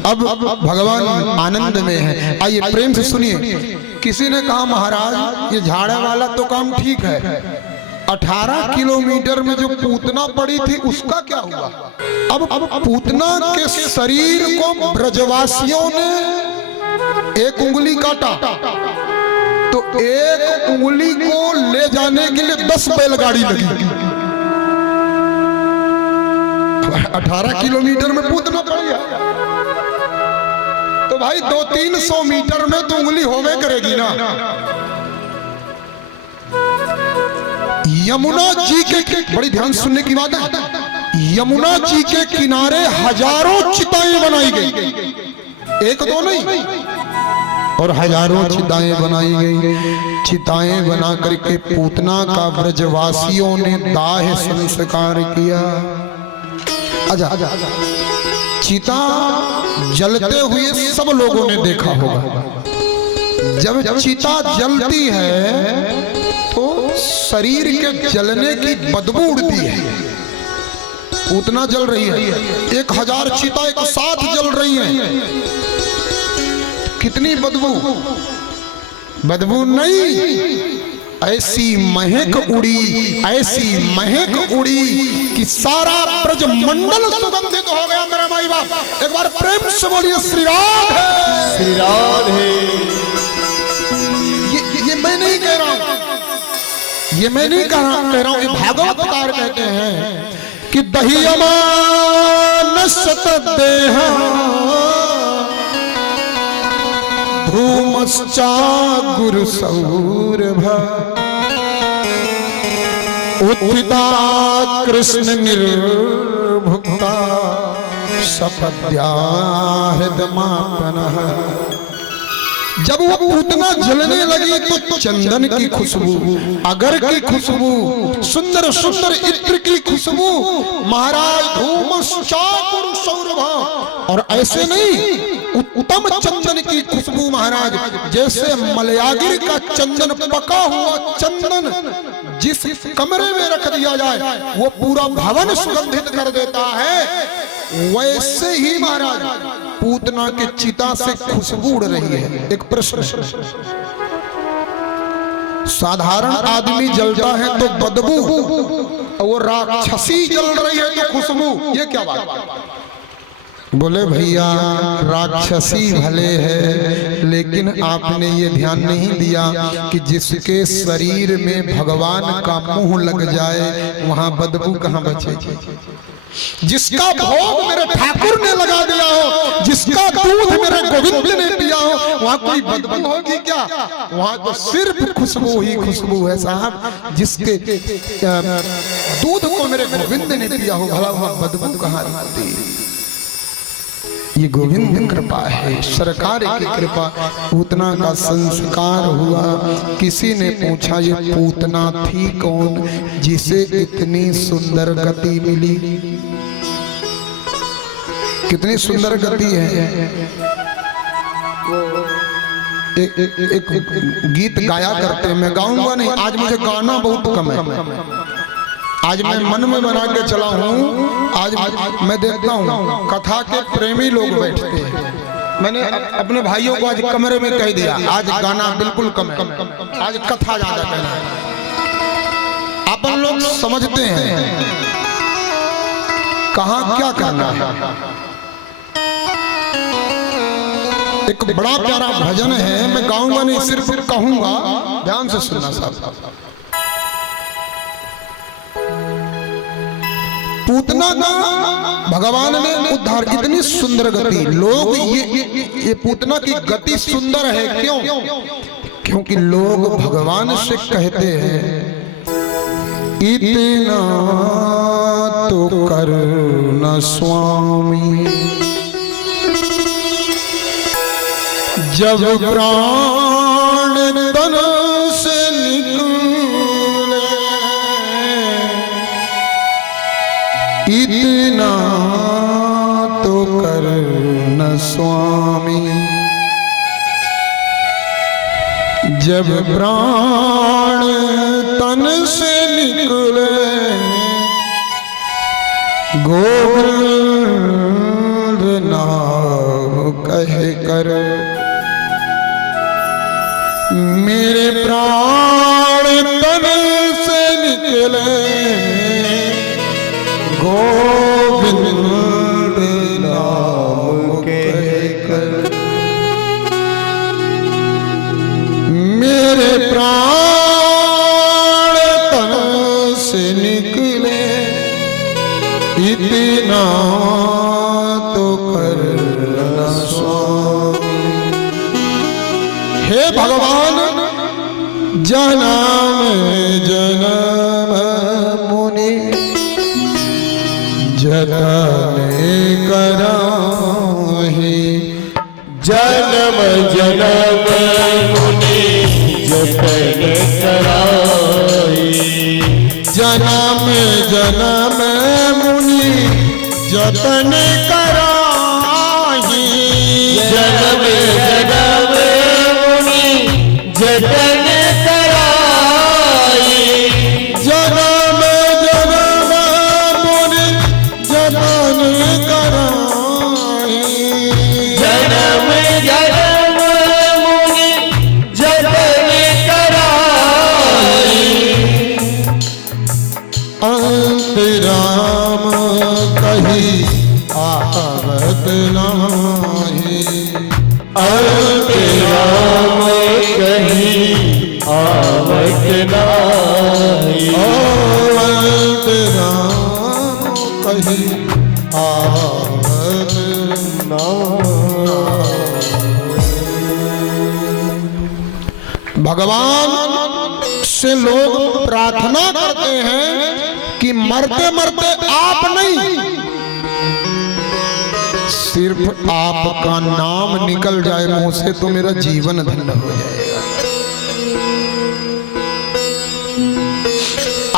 अब भगवान आनंद में है। आइए प्रेम से सुनिए। किसी ने कहा महाराज ये झाड़ा वाला तो काम ठीक है, 18 किलोमीटर में जो पूतना पड़ी थी उसका क्या हुआ? अब पूतना के शरीर को ब्रजवासियों ने एक उंगली काटा, तो एक उंगली को ले जाने के लिए 10 बैलगाड़ी लगी। 18 किलोमीटर में पूतना पड़ गया, तो भाई 200-300 मीटर में तो उंगली होवे करेगी ना। यमुना जी के, बड़ी ध्यान सुनने की बात है, यमुना जी के किनारे हजारों चिताएं बनाई गई, एक दो नहीं, और हजारों चिताएं बनाई गई। चिताएं बना करके पूतना का ब्रजवासियों ने दाह संस्कार किया। आजा आजा, चिता जलते हुए सब लोगों ने देखा होगा। जब चिता जलती है तो शरीर के जलने की बदबू उड़ती है। पूतना जल रही है, 1000 चिता एक साथ जल रही हैं, कितनी बदबू? बदबू नहीं, ऐसी महक उड़ी, ऐसी महक उड़ी कि सारा ब्रजमंडल सुगंधित हो गया। मेरा माई बाप एक बार प्रेम से बोलिए श्री राधे, श्री राधे। ये मैं नहीं कह रहा हूं, ये मैं नहीं कह रहा हूं, ये भागवतकार कहते हैं कि दहियमान सतदेहा धूमश्चा गुरु सौरभा उत्थिता कृष्ण निर्भुक्ता सपद्याहदमापनः। जब वो पूतना जलने लगी तो चंदन की खुशबू, अगर की खुशबू, सुंदर सुंदर इत्र की खुशबू, महाराज धूमश्चा गुरु सौरभा। और ऐसे नहीं, उत्तम चंदन की खुशबू महाराज, जैसे मलयागिर का चंदन, पका हुआ चंदन जिस कमरे में रख दिया जाए वो पूरा भवन सुगंधित कर देता है, वैसे ही महाराज पूतना के चिता से खुशबू उड़ रही है। एक प्रश्न, साधारण आदमी जलता है तो बदबू, और वो राक्षसी जल रही है तो खुशबू, ये क्या बात? बोले भैया राक्षसी भले है, लेकिन आपने ये ध्यान नहीं दिया कि जिसके शरीर में भगवान का मुंह लग जाए वहां बदबू कहां बचेगी? जिसका भोग मेरे ठाकुर ने लगा दिया हो, जिसका दूध मेरे गोविंद ने पिया हो, वहां कोई बदबू होगी क्या? वहां तो सिर्फ खुशबू ही खुशबू है साहब। जिसके दूध को मेरे गोविंद ने पिया हो, भला वहां बदबू कहां रहती? ये गोविंद कृपा है, सरकार की कृपा। पूतना का संस्कार हुआ। किसी ने पूछा ये पूतना थी कौन जिसे इतनी सुंदर गति मिली? कितनी सुंदर गति है। एक गीत गाया करते, मैं गाऊंगा नहीं, आज मुझे गाना बहुत कम है। आज मैं मन में बना के चला हूँ। आज मैं देखता हूँ कथा के प्रेमी लोग बैठते हैं। मैंने अपने भाइयों को आज कमरे में कह दिया आज गाना बिल्कुल कम है, आज कथा ज्यादा कहना है। अपन लोग समझते हैं कहाँ क्या करना है। एक बड़ा प्यारा भजन है, मैं गाऊंगा नहीं, सिर्फ कहूंगा, ध्यान से सुनना साहब। पूतना का भगवान ने उद्धार, इतनी सुंदर गति। लोग ये पूतना की गति सुंदर है क्यों? क्योंकि लोग भगवान से कहते हैं इतना तो करना स्वामी, जब प्राण तन से निकले, इतना तो करना स्वामी, जब प्राण तन से निकले, गोविंद नाम कह कर मेरे प्राण तन से निकले, गोविंद नाम कह कर मेरे प्राण तन से निकले, इतना तो करना स्वामी। हे भगवान, जन्म जन्म मुनि जतन कराहि, जन्म जन्म मुनि जतन कराई, जन्म जन्म मुनि जतन कराहि, जन्म जन्म मुनि जतन कराई, जन्म जन्म मुनि जतन कराहि, जन्म जन्म मुनि जतन कराई, अंत राम कही आवत नाही, अंत राम कहीं आवत नाही, अंत राम कही आवत नाही। भगवान से लोग प्रार्थना करते हैं कि मरते मरते आप नहीं, सिर्फ आपका नाम निकल जाए मुंह से तो मेरा जीवन धन्य हो जाएगा।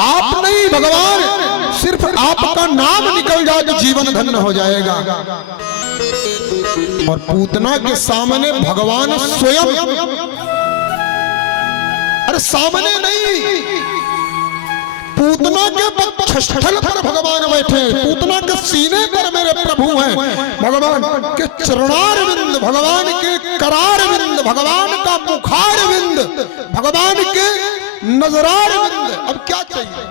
आप नहीं भगवान, सिर्फ आपका नाम निकल जाए तो जीवन धन्य हो जाएगा। और पूतना के सामने भगवान स्वयं, अरे सामने नहीं, पूतना के वक्षस्थल पर भगवान बैठे, पूतना के सीने पर मेरे प्रभु हैं, भगवान के चरणारविंद, भगवान के करारविंद, भगवान का मुखारविंद, भगवान के नजरारविंद। अब क्या चाहिए?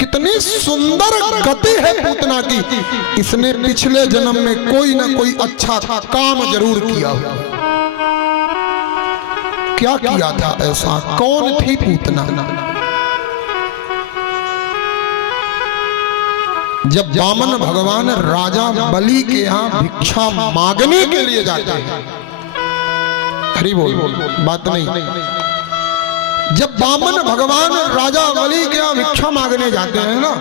कितनी सुंदर गति है पूतना की। इसने पिछले जन्म में कोई ना कोई अच्छा काम जरूर किया होगा। क्या किया था ऐसा? कौन थी पूतना? जब वामन भगवान राजा बलि के यहाँ भिक्षा मांगने के लिए जाते हैं, हरि बोल, बात नहीं, जब वामन भगवान राजा बलि के यहाँ भिक्षा मांगने जाते हैं ना,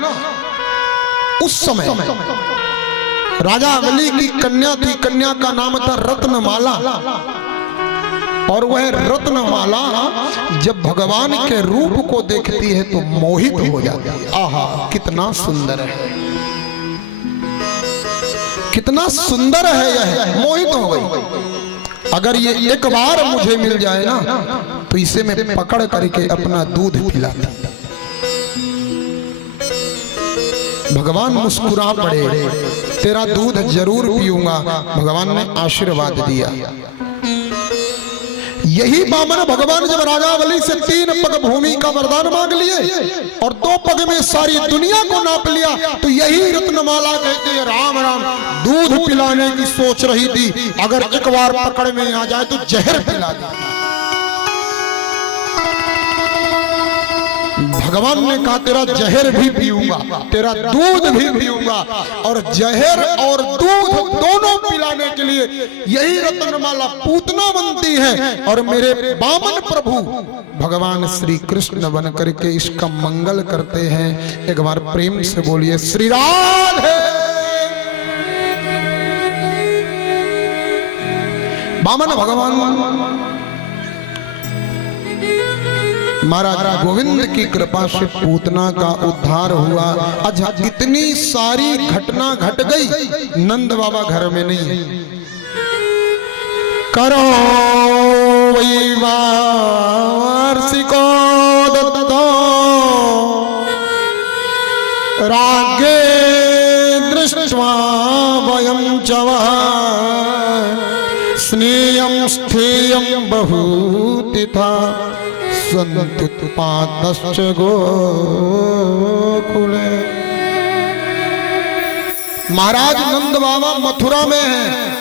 उस समय राजा बलि की कन्या थी, कन्या का नाम था रत्नमाला। और वह रत्नमाला जब भगवान के रूप को देखती है तो मोहित हो जाती है। आहा, कितना सुंदर है, कितना सुंदर है यह, मोहित हो गई। अगर ये एक बार मुझे मिल जाए ना तो इसे मैं पकड़ करके अपना दूध पिलाता। भगवान मुस्कुरा पड़े, तेरा दूध जरूर पीऊंगा। भगवान ने आशीर्वाद दिया। यही वामन भगवान जब राजा बलि से 3 पग भूमि का वरदान मांग लिए और 2 पग में सारी दुनिया को नाप लिया, तो यही रत्नमाला कहते हैं राम राम दूध पिलाने की सोच रही थी। अगर एक बार पकड़ में आ जाए तो जहर पिला दी। भगवान ने कहा तेरा जहर भी पीऊंगा, तेरा दूध भी पीऊंगा, और जहर और दूध दोनों पिलाने के लिए यही रत्नमाला पूतना बनती है। और मेरे बामन प्रभु भगवान श्री कृष्ण बन करके इसका मंगल करते हैं। एक बार प्रेम से बोलिए श्री राधे। बामन भगवान महाराज गोविंद की कृपा से पूतना का उद्धार हुआ। अच्छा, इतनी सारी घटना घट गई, नंद बाबा घर में नहीं है। करो वार्षिको दत्तो रागे दृष्ट्वा वयं च वः स्नेयं स्थेयं बहुतिथा सन्तुत्पातश्च गोकुले। महाराज नंद बाबा मथुरा में हैं।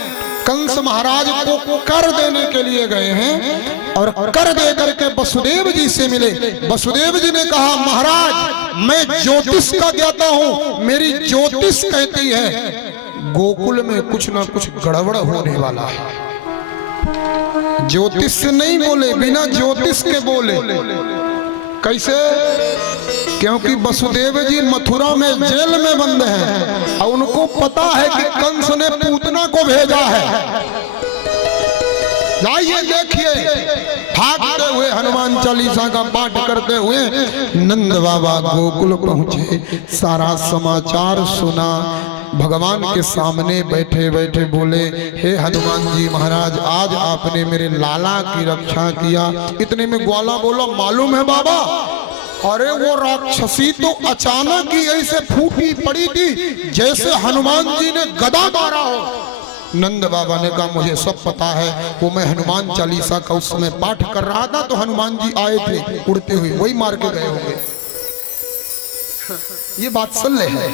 कंस महाराज को कर देने के लिए गए हैं और कर दे करके वसुदेव जी से मिले। वसुदेव जी ने कहा महाराज मैं ज्योतिष का ज्ञाता हूं, मेरी ज्योतिष कहती है गोकुल में कुछ ना कुछ गड़बड़ होने वाला है। ज्योतिष से नहीं बोले, बिना ज्योतिष के बोले। कैसे? क्योंकि वसुदेव जी मथुरा में जेल में बंद हैं और उनको पता है कि कंस ने पूतना को भेजा है। जाइए देखिए, भागते हुए हनुमान चालीसा का पाठ करते हुए नंद बाबा गोकुल पहुंचे, सारा समाचार सुना। भगवान के सामने बैठे बैठे बोले हे हनुमान जी महाराज, आज आपने मेरे लाला की रक्षा किया। इतने में ग्वाला बोला मालूम है बाबा, अरे वो राक्षसी तो अचानक ही ऐसे फूटी पड़ी थी जैसे हनुमान जी ने गदा मारा हो। नंद बाबा ने कहा मुझे सब पता है, वो मैं हनुमान चालीसा का उस समय पाठ कर रहा था तो हनुमान जी आए थे उड़ते हुए, वही मार के गए होंगे। ये वात्सल्य है,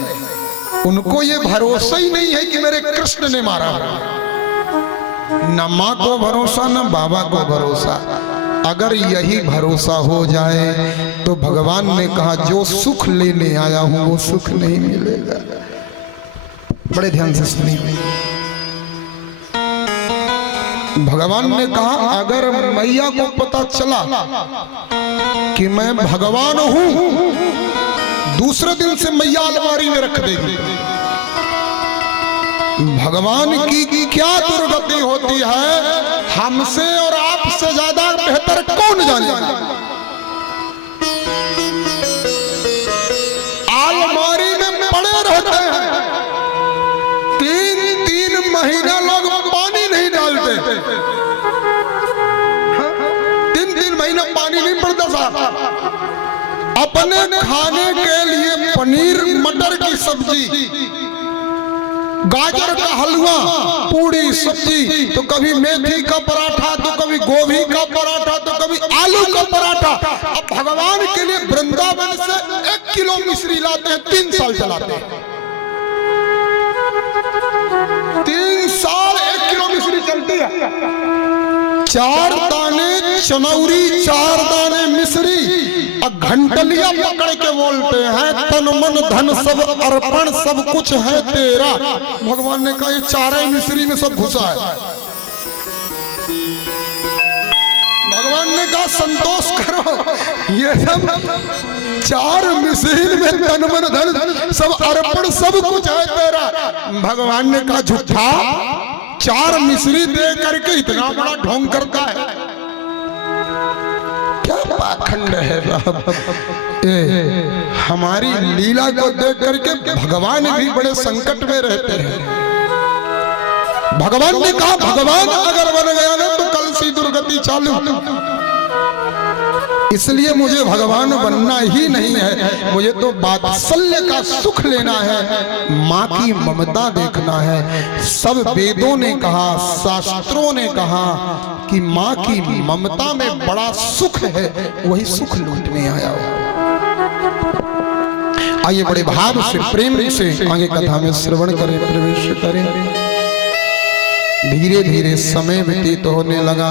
उनको ये भरोसा ही नहीं है कि मेरे कृष्ण ने मारा। न माँ को भरोसा न बाबा को भरोसा। अगर यही भरोसा हो जाए तो भगवान ने कहा जो सुख लेने आया हूं वो सुख नहीं मिलेगा। बड़े ध्यान से सुनिए, भगवान ने कहा अगर मैया को पता चला कि मैं भगवान हूं, दूसरे दिन से मैया अलमारी में रख देगी। भगवान की क्या दुर्गति होती है हमसे और आपसे ज्यादा बेहतर कौन जाने। अलमारी में पड़े रहते हैं, 3-3 महीना लोग पानी नहीं डालते। 3-3 महीना पानी नहीं पड़ता साहब। अपने खाने के लिए पनीर मटर की सब्जी, गाजर का हलवा, पूरी सब्जी, तो कभी मेथी का पराठा, तो कभी गोभी का पराठा, तो कभी आलू का पराठा। अब भगवान के लिए वृंदावन से 1 किलो मिश्री लाते हैं, 3 साल चलाते हैं। 3 साल 1 किलो मिश्री चलती है। 4 दाने चनौरी, 4 दाने मिश्री, घंटलिया पकड़ के बोलते हैं तन मन धन सब अर्पण सब कुछ है तेरा। भगवान ने कहा ये 4 मिश्री में सब घुसा है। भगवान ने कहा संतोष करो, ये सब 4 मिश्री में तन मन धन सब अर्पण सब कुछ है तेरा। भगवान ने कहा झूठा, 4 मिश्री दे करके इतना बड़ा ढोंग करता है, क्या पाखंड है साहब। हमारी लीला को देख करके भगवान भी बड़े संकट में रहते हैं। भगवान ने कहा भगवान अगर बन गया ना तो कल सी दुर्गति चालू। इसलिए मुझे भगवान बनना ही नहीं है, मुझे तो वात्सल्य का सुख लेना है, माँ की ममता देखना है। सब वेदों ने कहा, शास्त्रों ने कहा कि माँ की ममता में बड़ा सुख है, वही सुख लूटने आया हो। आइए बड़े भाव से प्रेम से आगे कथा में श्रवण करें, प्रवेश करें। धीरे धीरे समय व्यतीत होने लगा।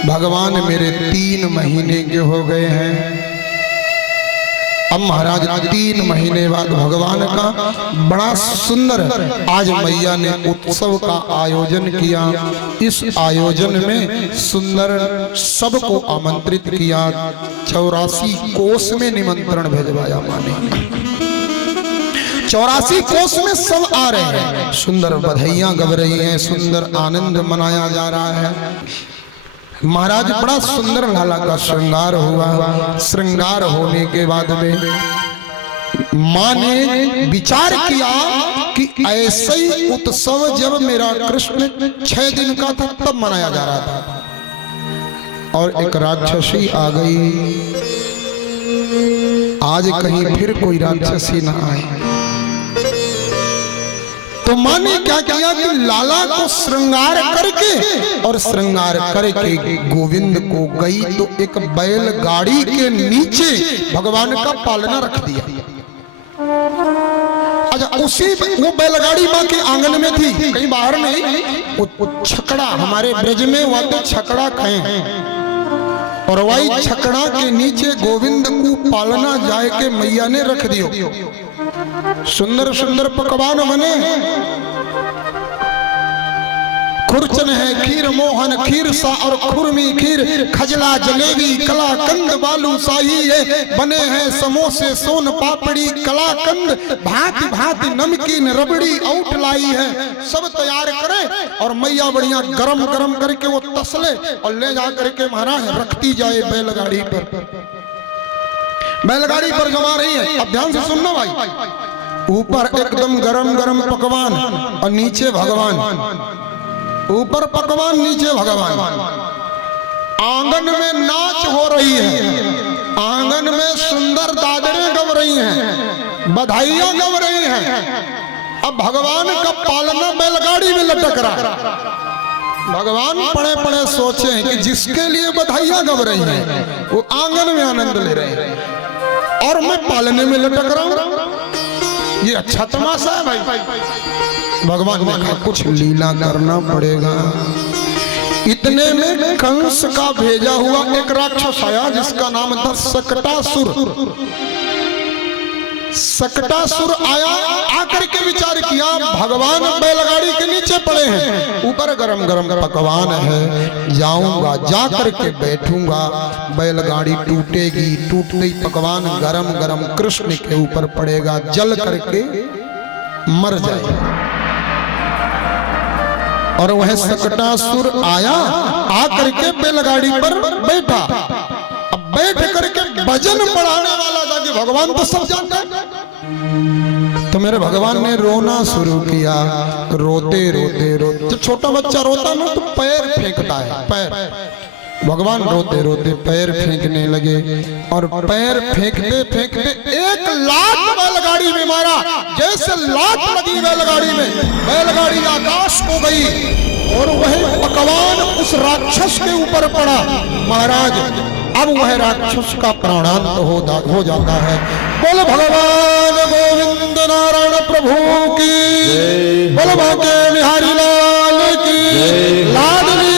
भगवान मेरे 3 महीने के हो गए हैं। अब महाराज 3 महीने बाद भगवान का बड़ा सुंदर आज मैया ने उत्सव का आयोजन किया। इस आयोजन में सुंदर सबको आमंत्रित किया। 84 कोस में निमंत्रण भेजवाया माने। 84 कोस में सब आ रहे हैं। सुंदर बधाइयां गब रही हैं, सुंदर आनंद मनाया जा रहा है। महाराज बड़ा सुंदर लाला का श्रृंगार हुआ। श्रृंगार होने के बाद में माँ ने विचार किया कि ऐसे ही उत्सव जब मेरा कृष्ण 6 दिन का था तब मनाया जा रहा था, और एक राक्षसी आ गई। आज कहीं फिर कोई राक्षसी ना आए। तो माँ ने क्या किया कि लाला को श्रृंगार करके और श्रृंगार करके गोविंद को गई तो एक बैलगाड़ी के नीचे भगवान का पालना रख दिया। अच्छा, उसी वो बैलगाड़ी माँ के आंगन में थी, कहीं बाहर नहीं। वो छकड़ा हमारे ब्रज में वह तो छकड़ा कहें, और वही छकड़ा के नीचे गोविंद को पालना जाए के मैया ने रख दियो। सुंदर सुंदर पकवान बने। खुरचन है, खीर मोहन, खीर सा और खुरमी खीर, खजला जलेबी, कलाकंद बालूशाही है, बने हैं समोसे, सोन पापड़ी, कलाकंद, भांति भांति नमकीन, रबड़ी, औट लाई है। सब तैयार करे और मैया बढ़िया गरम गरम करके वो तसले और ले जा करके महाराज रखती जाए बैलगाड़ी पर। बैलगाड़ी पर जमा रही है। अब ध्यान से सुनना भाई। ऊपर एकदम गरम गरम पकवान और नीचे भगवान। ऊपर पकवान नीचे भगवान। आंगन में नाच हो रही है। आंगन में सुंदर दादरे गव रही हैं, बधाइयां गव रही हैं। अब भगवान का पालना बैलगाड़ी में लटक रहा। भगवान पड़े पड़े सोचे कि जिसके लिए बधाइयां गव रही हैं वो आंगन में आनंद ले रहे हैं और मैं पालने में लटक रहा हूं। ये अच्छा तमाशा है भाई। भगवान ने कहा कुछ लीला करना पड़ेगा। इतने में कंस का भेजा हुआ एक राक्षस आया जिसका नाम था सकटासुर। सकटासुर आया, आकर के विचार किया भगवान बैलगाड़ी के नीचे पड़े हैं, ऊपर गरम गरम पकवान है, जाऊंगा जाकर के बैठूंगा, बैलगाड़ी टूटेगी, टूटते ही पकवान गरम गरम कृष्ण के ऊपर पड़ेगा, जल करके मर जाएगा। और वह सकटासुर आया, आकर के बैलगाड़ी पर बैठा। अब बैठ करके भजन पढ़ाने वाला था कि भगवान तो सब जानता है। तो मेरे भगवान ने रोना शुरू किया। रोते रोते रोते, जब छोटा बच्चा रोता ना तो पैर फेंकता है, पैर। भगवान रोते रोते पैर फेंकने लगे और पैर फेंकते फेंकते एक लात बैलगाड़ी में मारा। जैसे लात लगी बैलगाड़ी में, बैलगाड़ी आकाश को गई और वह पकवान उस राक्षस के ऊपर पड़ा। महाराज अब वह राक्षस का प्राणांत हो जाता है। बोल भगवान गोविंद नारायण प्रभु की, बोल भाग्य बिहारी लाल की, लाडली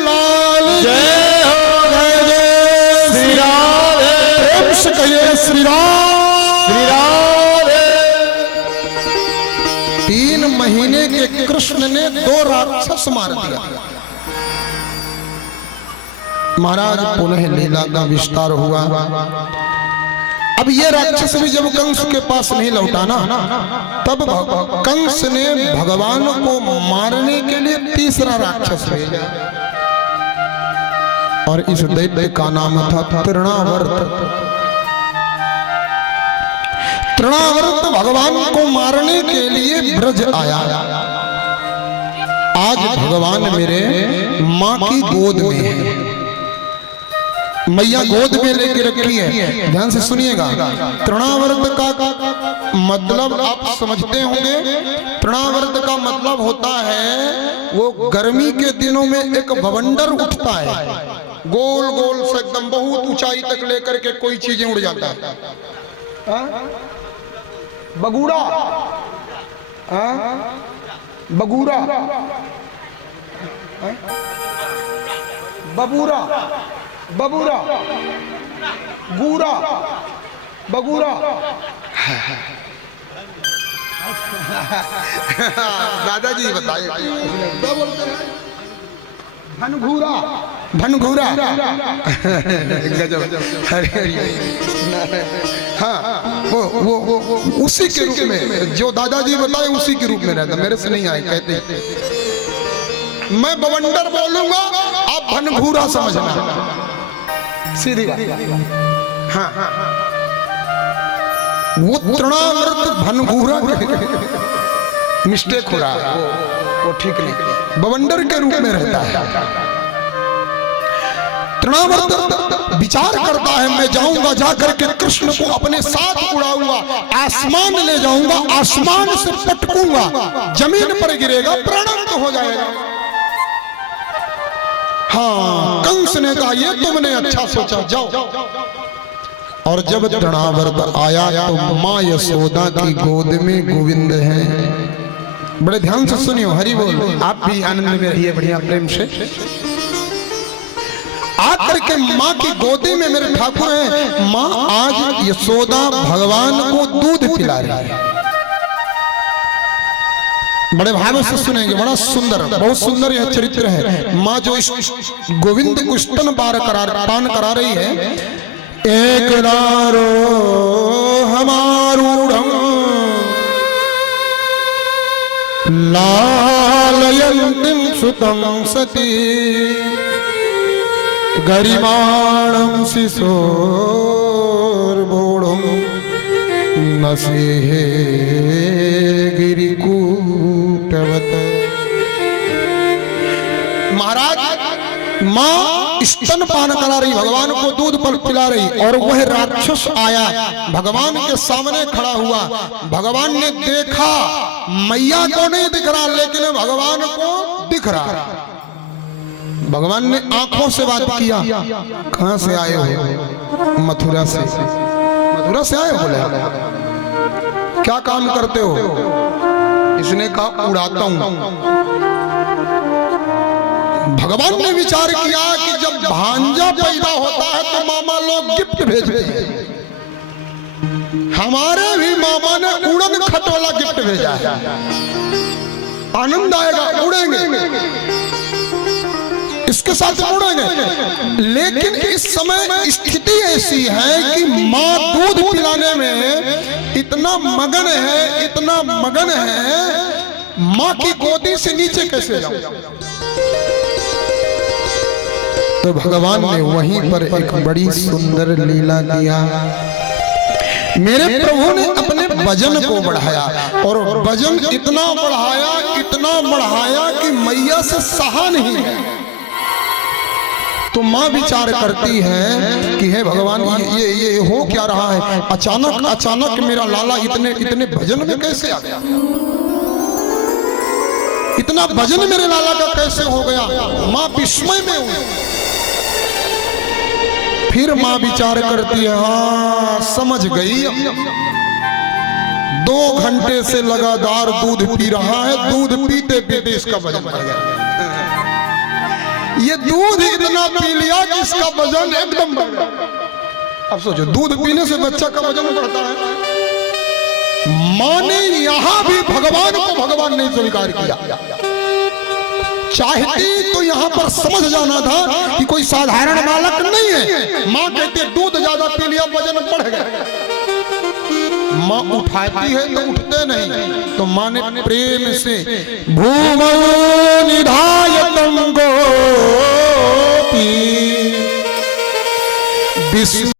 लाल जय हो, जय जय श्री राधे। प्रेम से कहिए श्री राधे। 3 महीने के कृष्ण ने 2 राक्षस मार दिया। महाराज पुनः लीला का विस्तार हुआ। अब ये राक्षस भी जब कंस के पास नहीं लौटा ना, तब कंस ने भगवान को मारने के लिए तीसरा राक्षस भेजा और इस दैत्य का नाम था तृणावर्त। तृणावर्त भगवान को मारने के लिए ब्रज आया। आज भगवान मेरे माँ की गोद में है, मैया गोद में लेके रखी है। ध्यान से सुनिएगा। तृणावर्त का मतलब आप समझते होंगे। तृणावर्त का मतलब होता है वो गर्मी के दिनों में एक बवंडर उठता है, गोल गोल से एकदम बहुत ऊंचाई तक लेकर के कोई चीजें उड़ जाता है। बगुड़ा, बगुड़ा, बबूरा, बबूरा, गूरा, बगूरा। दादाजी बताइए क्या बोलते हैं? भनघूरा। भनघूरा। गजब। हाँ, वो उसी के रूप में जो दादाजी बताए उसी के रूप में रहता, मेरे से नहीं आए कहते। मैं बवंडर बोलूंगा, आप भनघूरा समझना, सीधी बात। हाँ, वो तृणावर्त भनघूरा मिस्टेक हो रहा है, वो ठीक नहीं, बवंडर के रूप में रहता है। तृणावर्त विचार करता है, मैं जाऊंगा, जाकर के कृष्ण को अपने साथ उड़ाऊंगा, आसमान ले जाऊंगा, आसमान से पटकूंगा, जमीन पर गिरेगा, प्राणांत हो जाएगा। हाँ, कंस ने कहा ये तुमने अच्छा सोचा, जाओ। और जब तृणावर्त आया तो माँ यशोदा की गोद में गोविंद है। बड़े ध्यान से सुनियो, हरि बोल। आप भी आनंद में रहिए बढ़िया प्रेम से। आकर के माँ की गोदी में मेरे ठाकुर हैं। माँ आज यशोदा भगवान को दूध पिला रही है। बड़े भाव से सुनेंगे, बड़ा सुंदर, बहुत सुंदर यह चरित्र है। माँ जो इस गोविंद को स्तन पान करा रही है। एक दारो हमारूढ़ लालयन्तीं सुतं सती गरिमाणं शिशोर्बोढं नसीहे गिरिकूटवत्। महाराज, माँ स्तन पान करा रही, भगवान को दूध पर पिला रही, और वह राक्षस आया, भगवान के सामने खड़ा हुआ। भगवान ने देखा, मैया को नहीं दिख रहा, लेकिन भगवान को दिख रहा। भगवान ने आंखों से बात किया, कहां से आए हो? मथुरा से। मथुरा से आए हो? बोले क्या काम करते हो? इसने कहा उड़ाता हूं। भगवान ने विचार किया कि जब भांजा पैदा होता है तो मामा लोग गिफ्ट भेजते हैं। हमारे भी मामा ने उड़न खटोला गिफ्ट भेजा है, आनंद आएगा, उड़ेंगे, इसके साथ उड़ेंगे। लेकिन इस समय स्थिति ऐसी है कि माँ दूध पिलाने में इतना मगन है, इतना मगन है, माँ की गोदी से नीचे कैसे जाऊं? तो भगवान ने वहीं पर एक बड़ी सुंदर लीला किया। मेरे प्रभु ने अपने वजन को बढ़ाया, और वजन इतना बढ़ाया कि मैया से सहा नहीं है। तो माँ विचार करती है कि हे भगवान, ये हो क्या रहा है? अचानक मेरा लाला इतने वजन में कैसे आ गया? इतना वजन मेरे लाला का कैसे हो गया? माँ विस्मय में हुई। फिर माँ विचार करती है, हाँ समझ गई, 2 घंटे से लगातार दूध पी रहा है, दूध पीते पीते इसका वजन बढ़ गया। ये दूध इतना पी लिया कि इसका वजन एकदम बढ़ गया। अब सोचो, दूध पीने से बच्चा का वजन बढ़ता है। माँ ने यहां भी भगवान को भगवान नहीं स्वीकार किया। चाहती तो यहां पर समझ जाना था कि कोई साधारण बालक नहीं है। माँ कहती है दूध ज्यादा पी लिया, वजन बढ़ गया। माँ उठाती है तो उठते नहीं, तो माँ ने प्रेम से भूमौ निधायतं गोपी विष्णु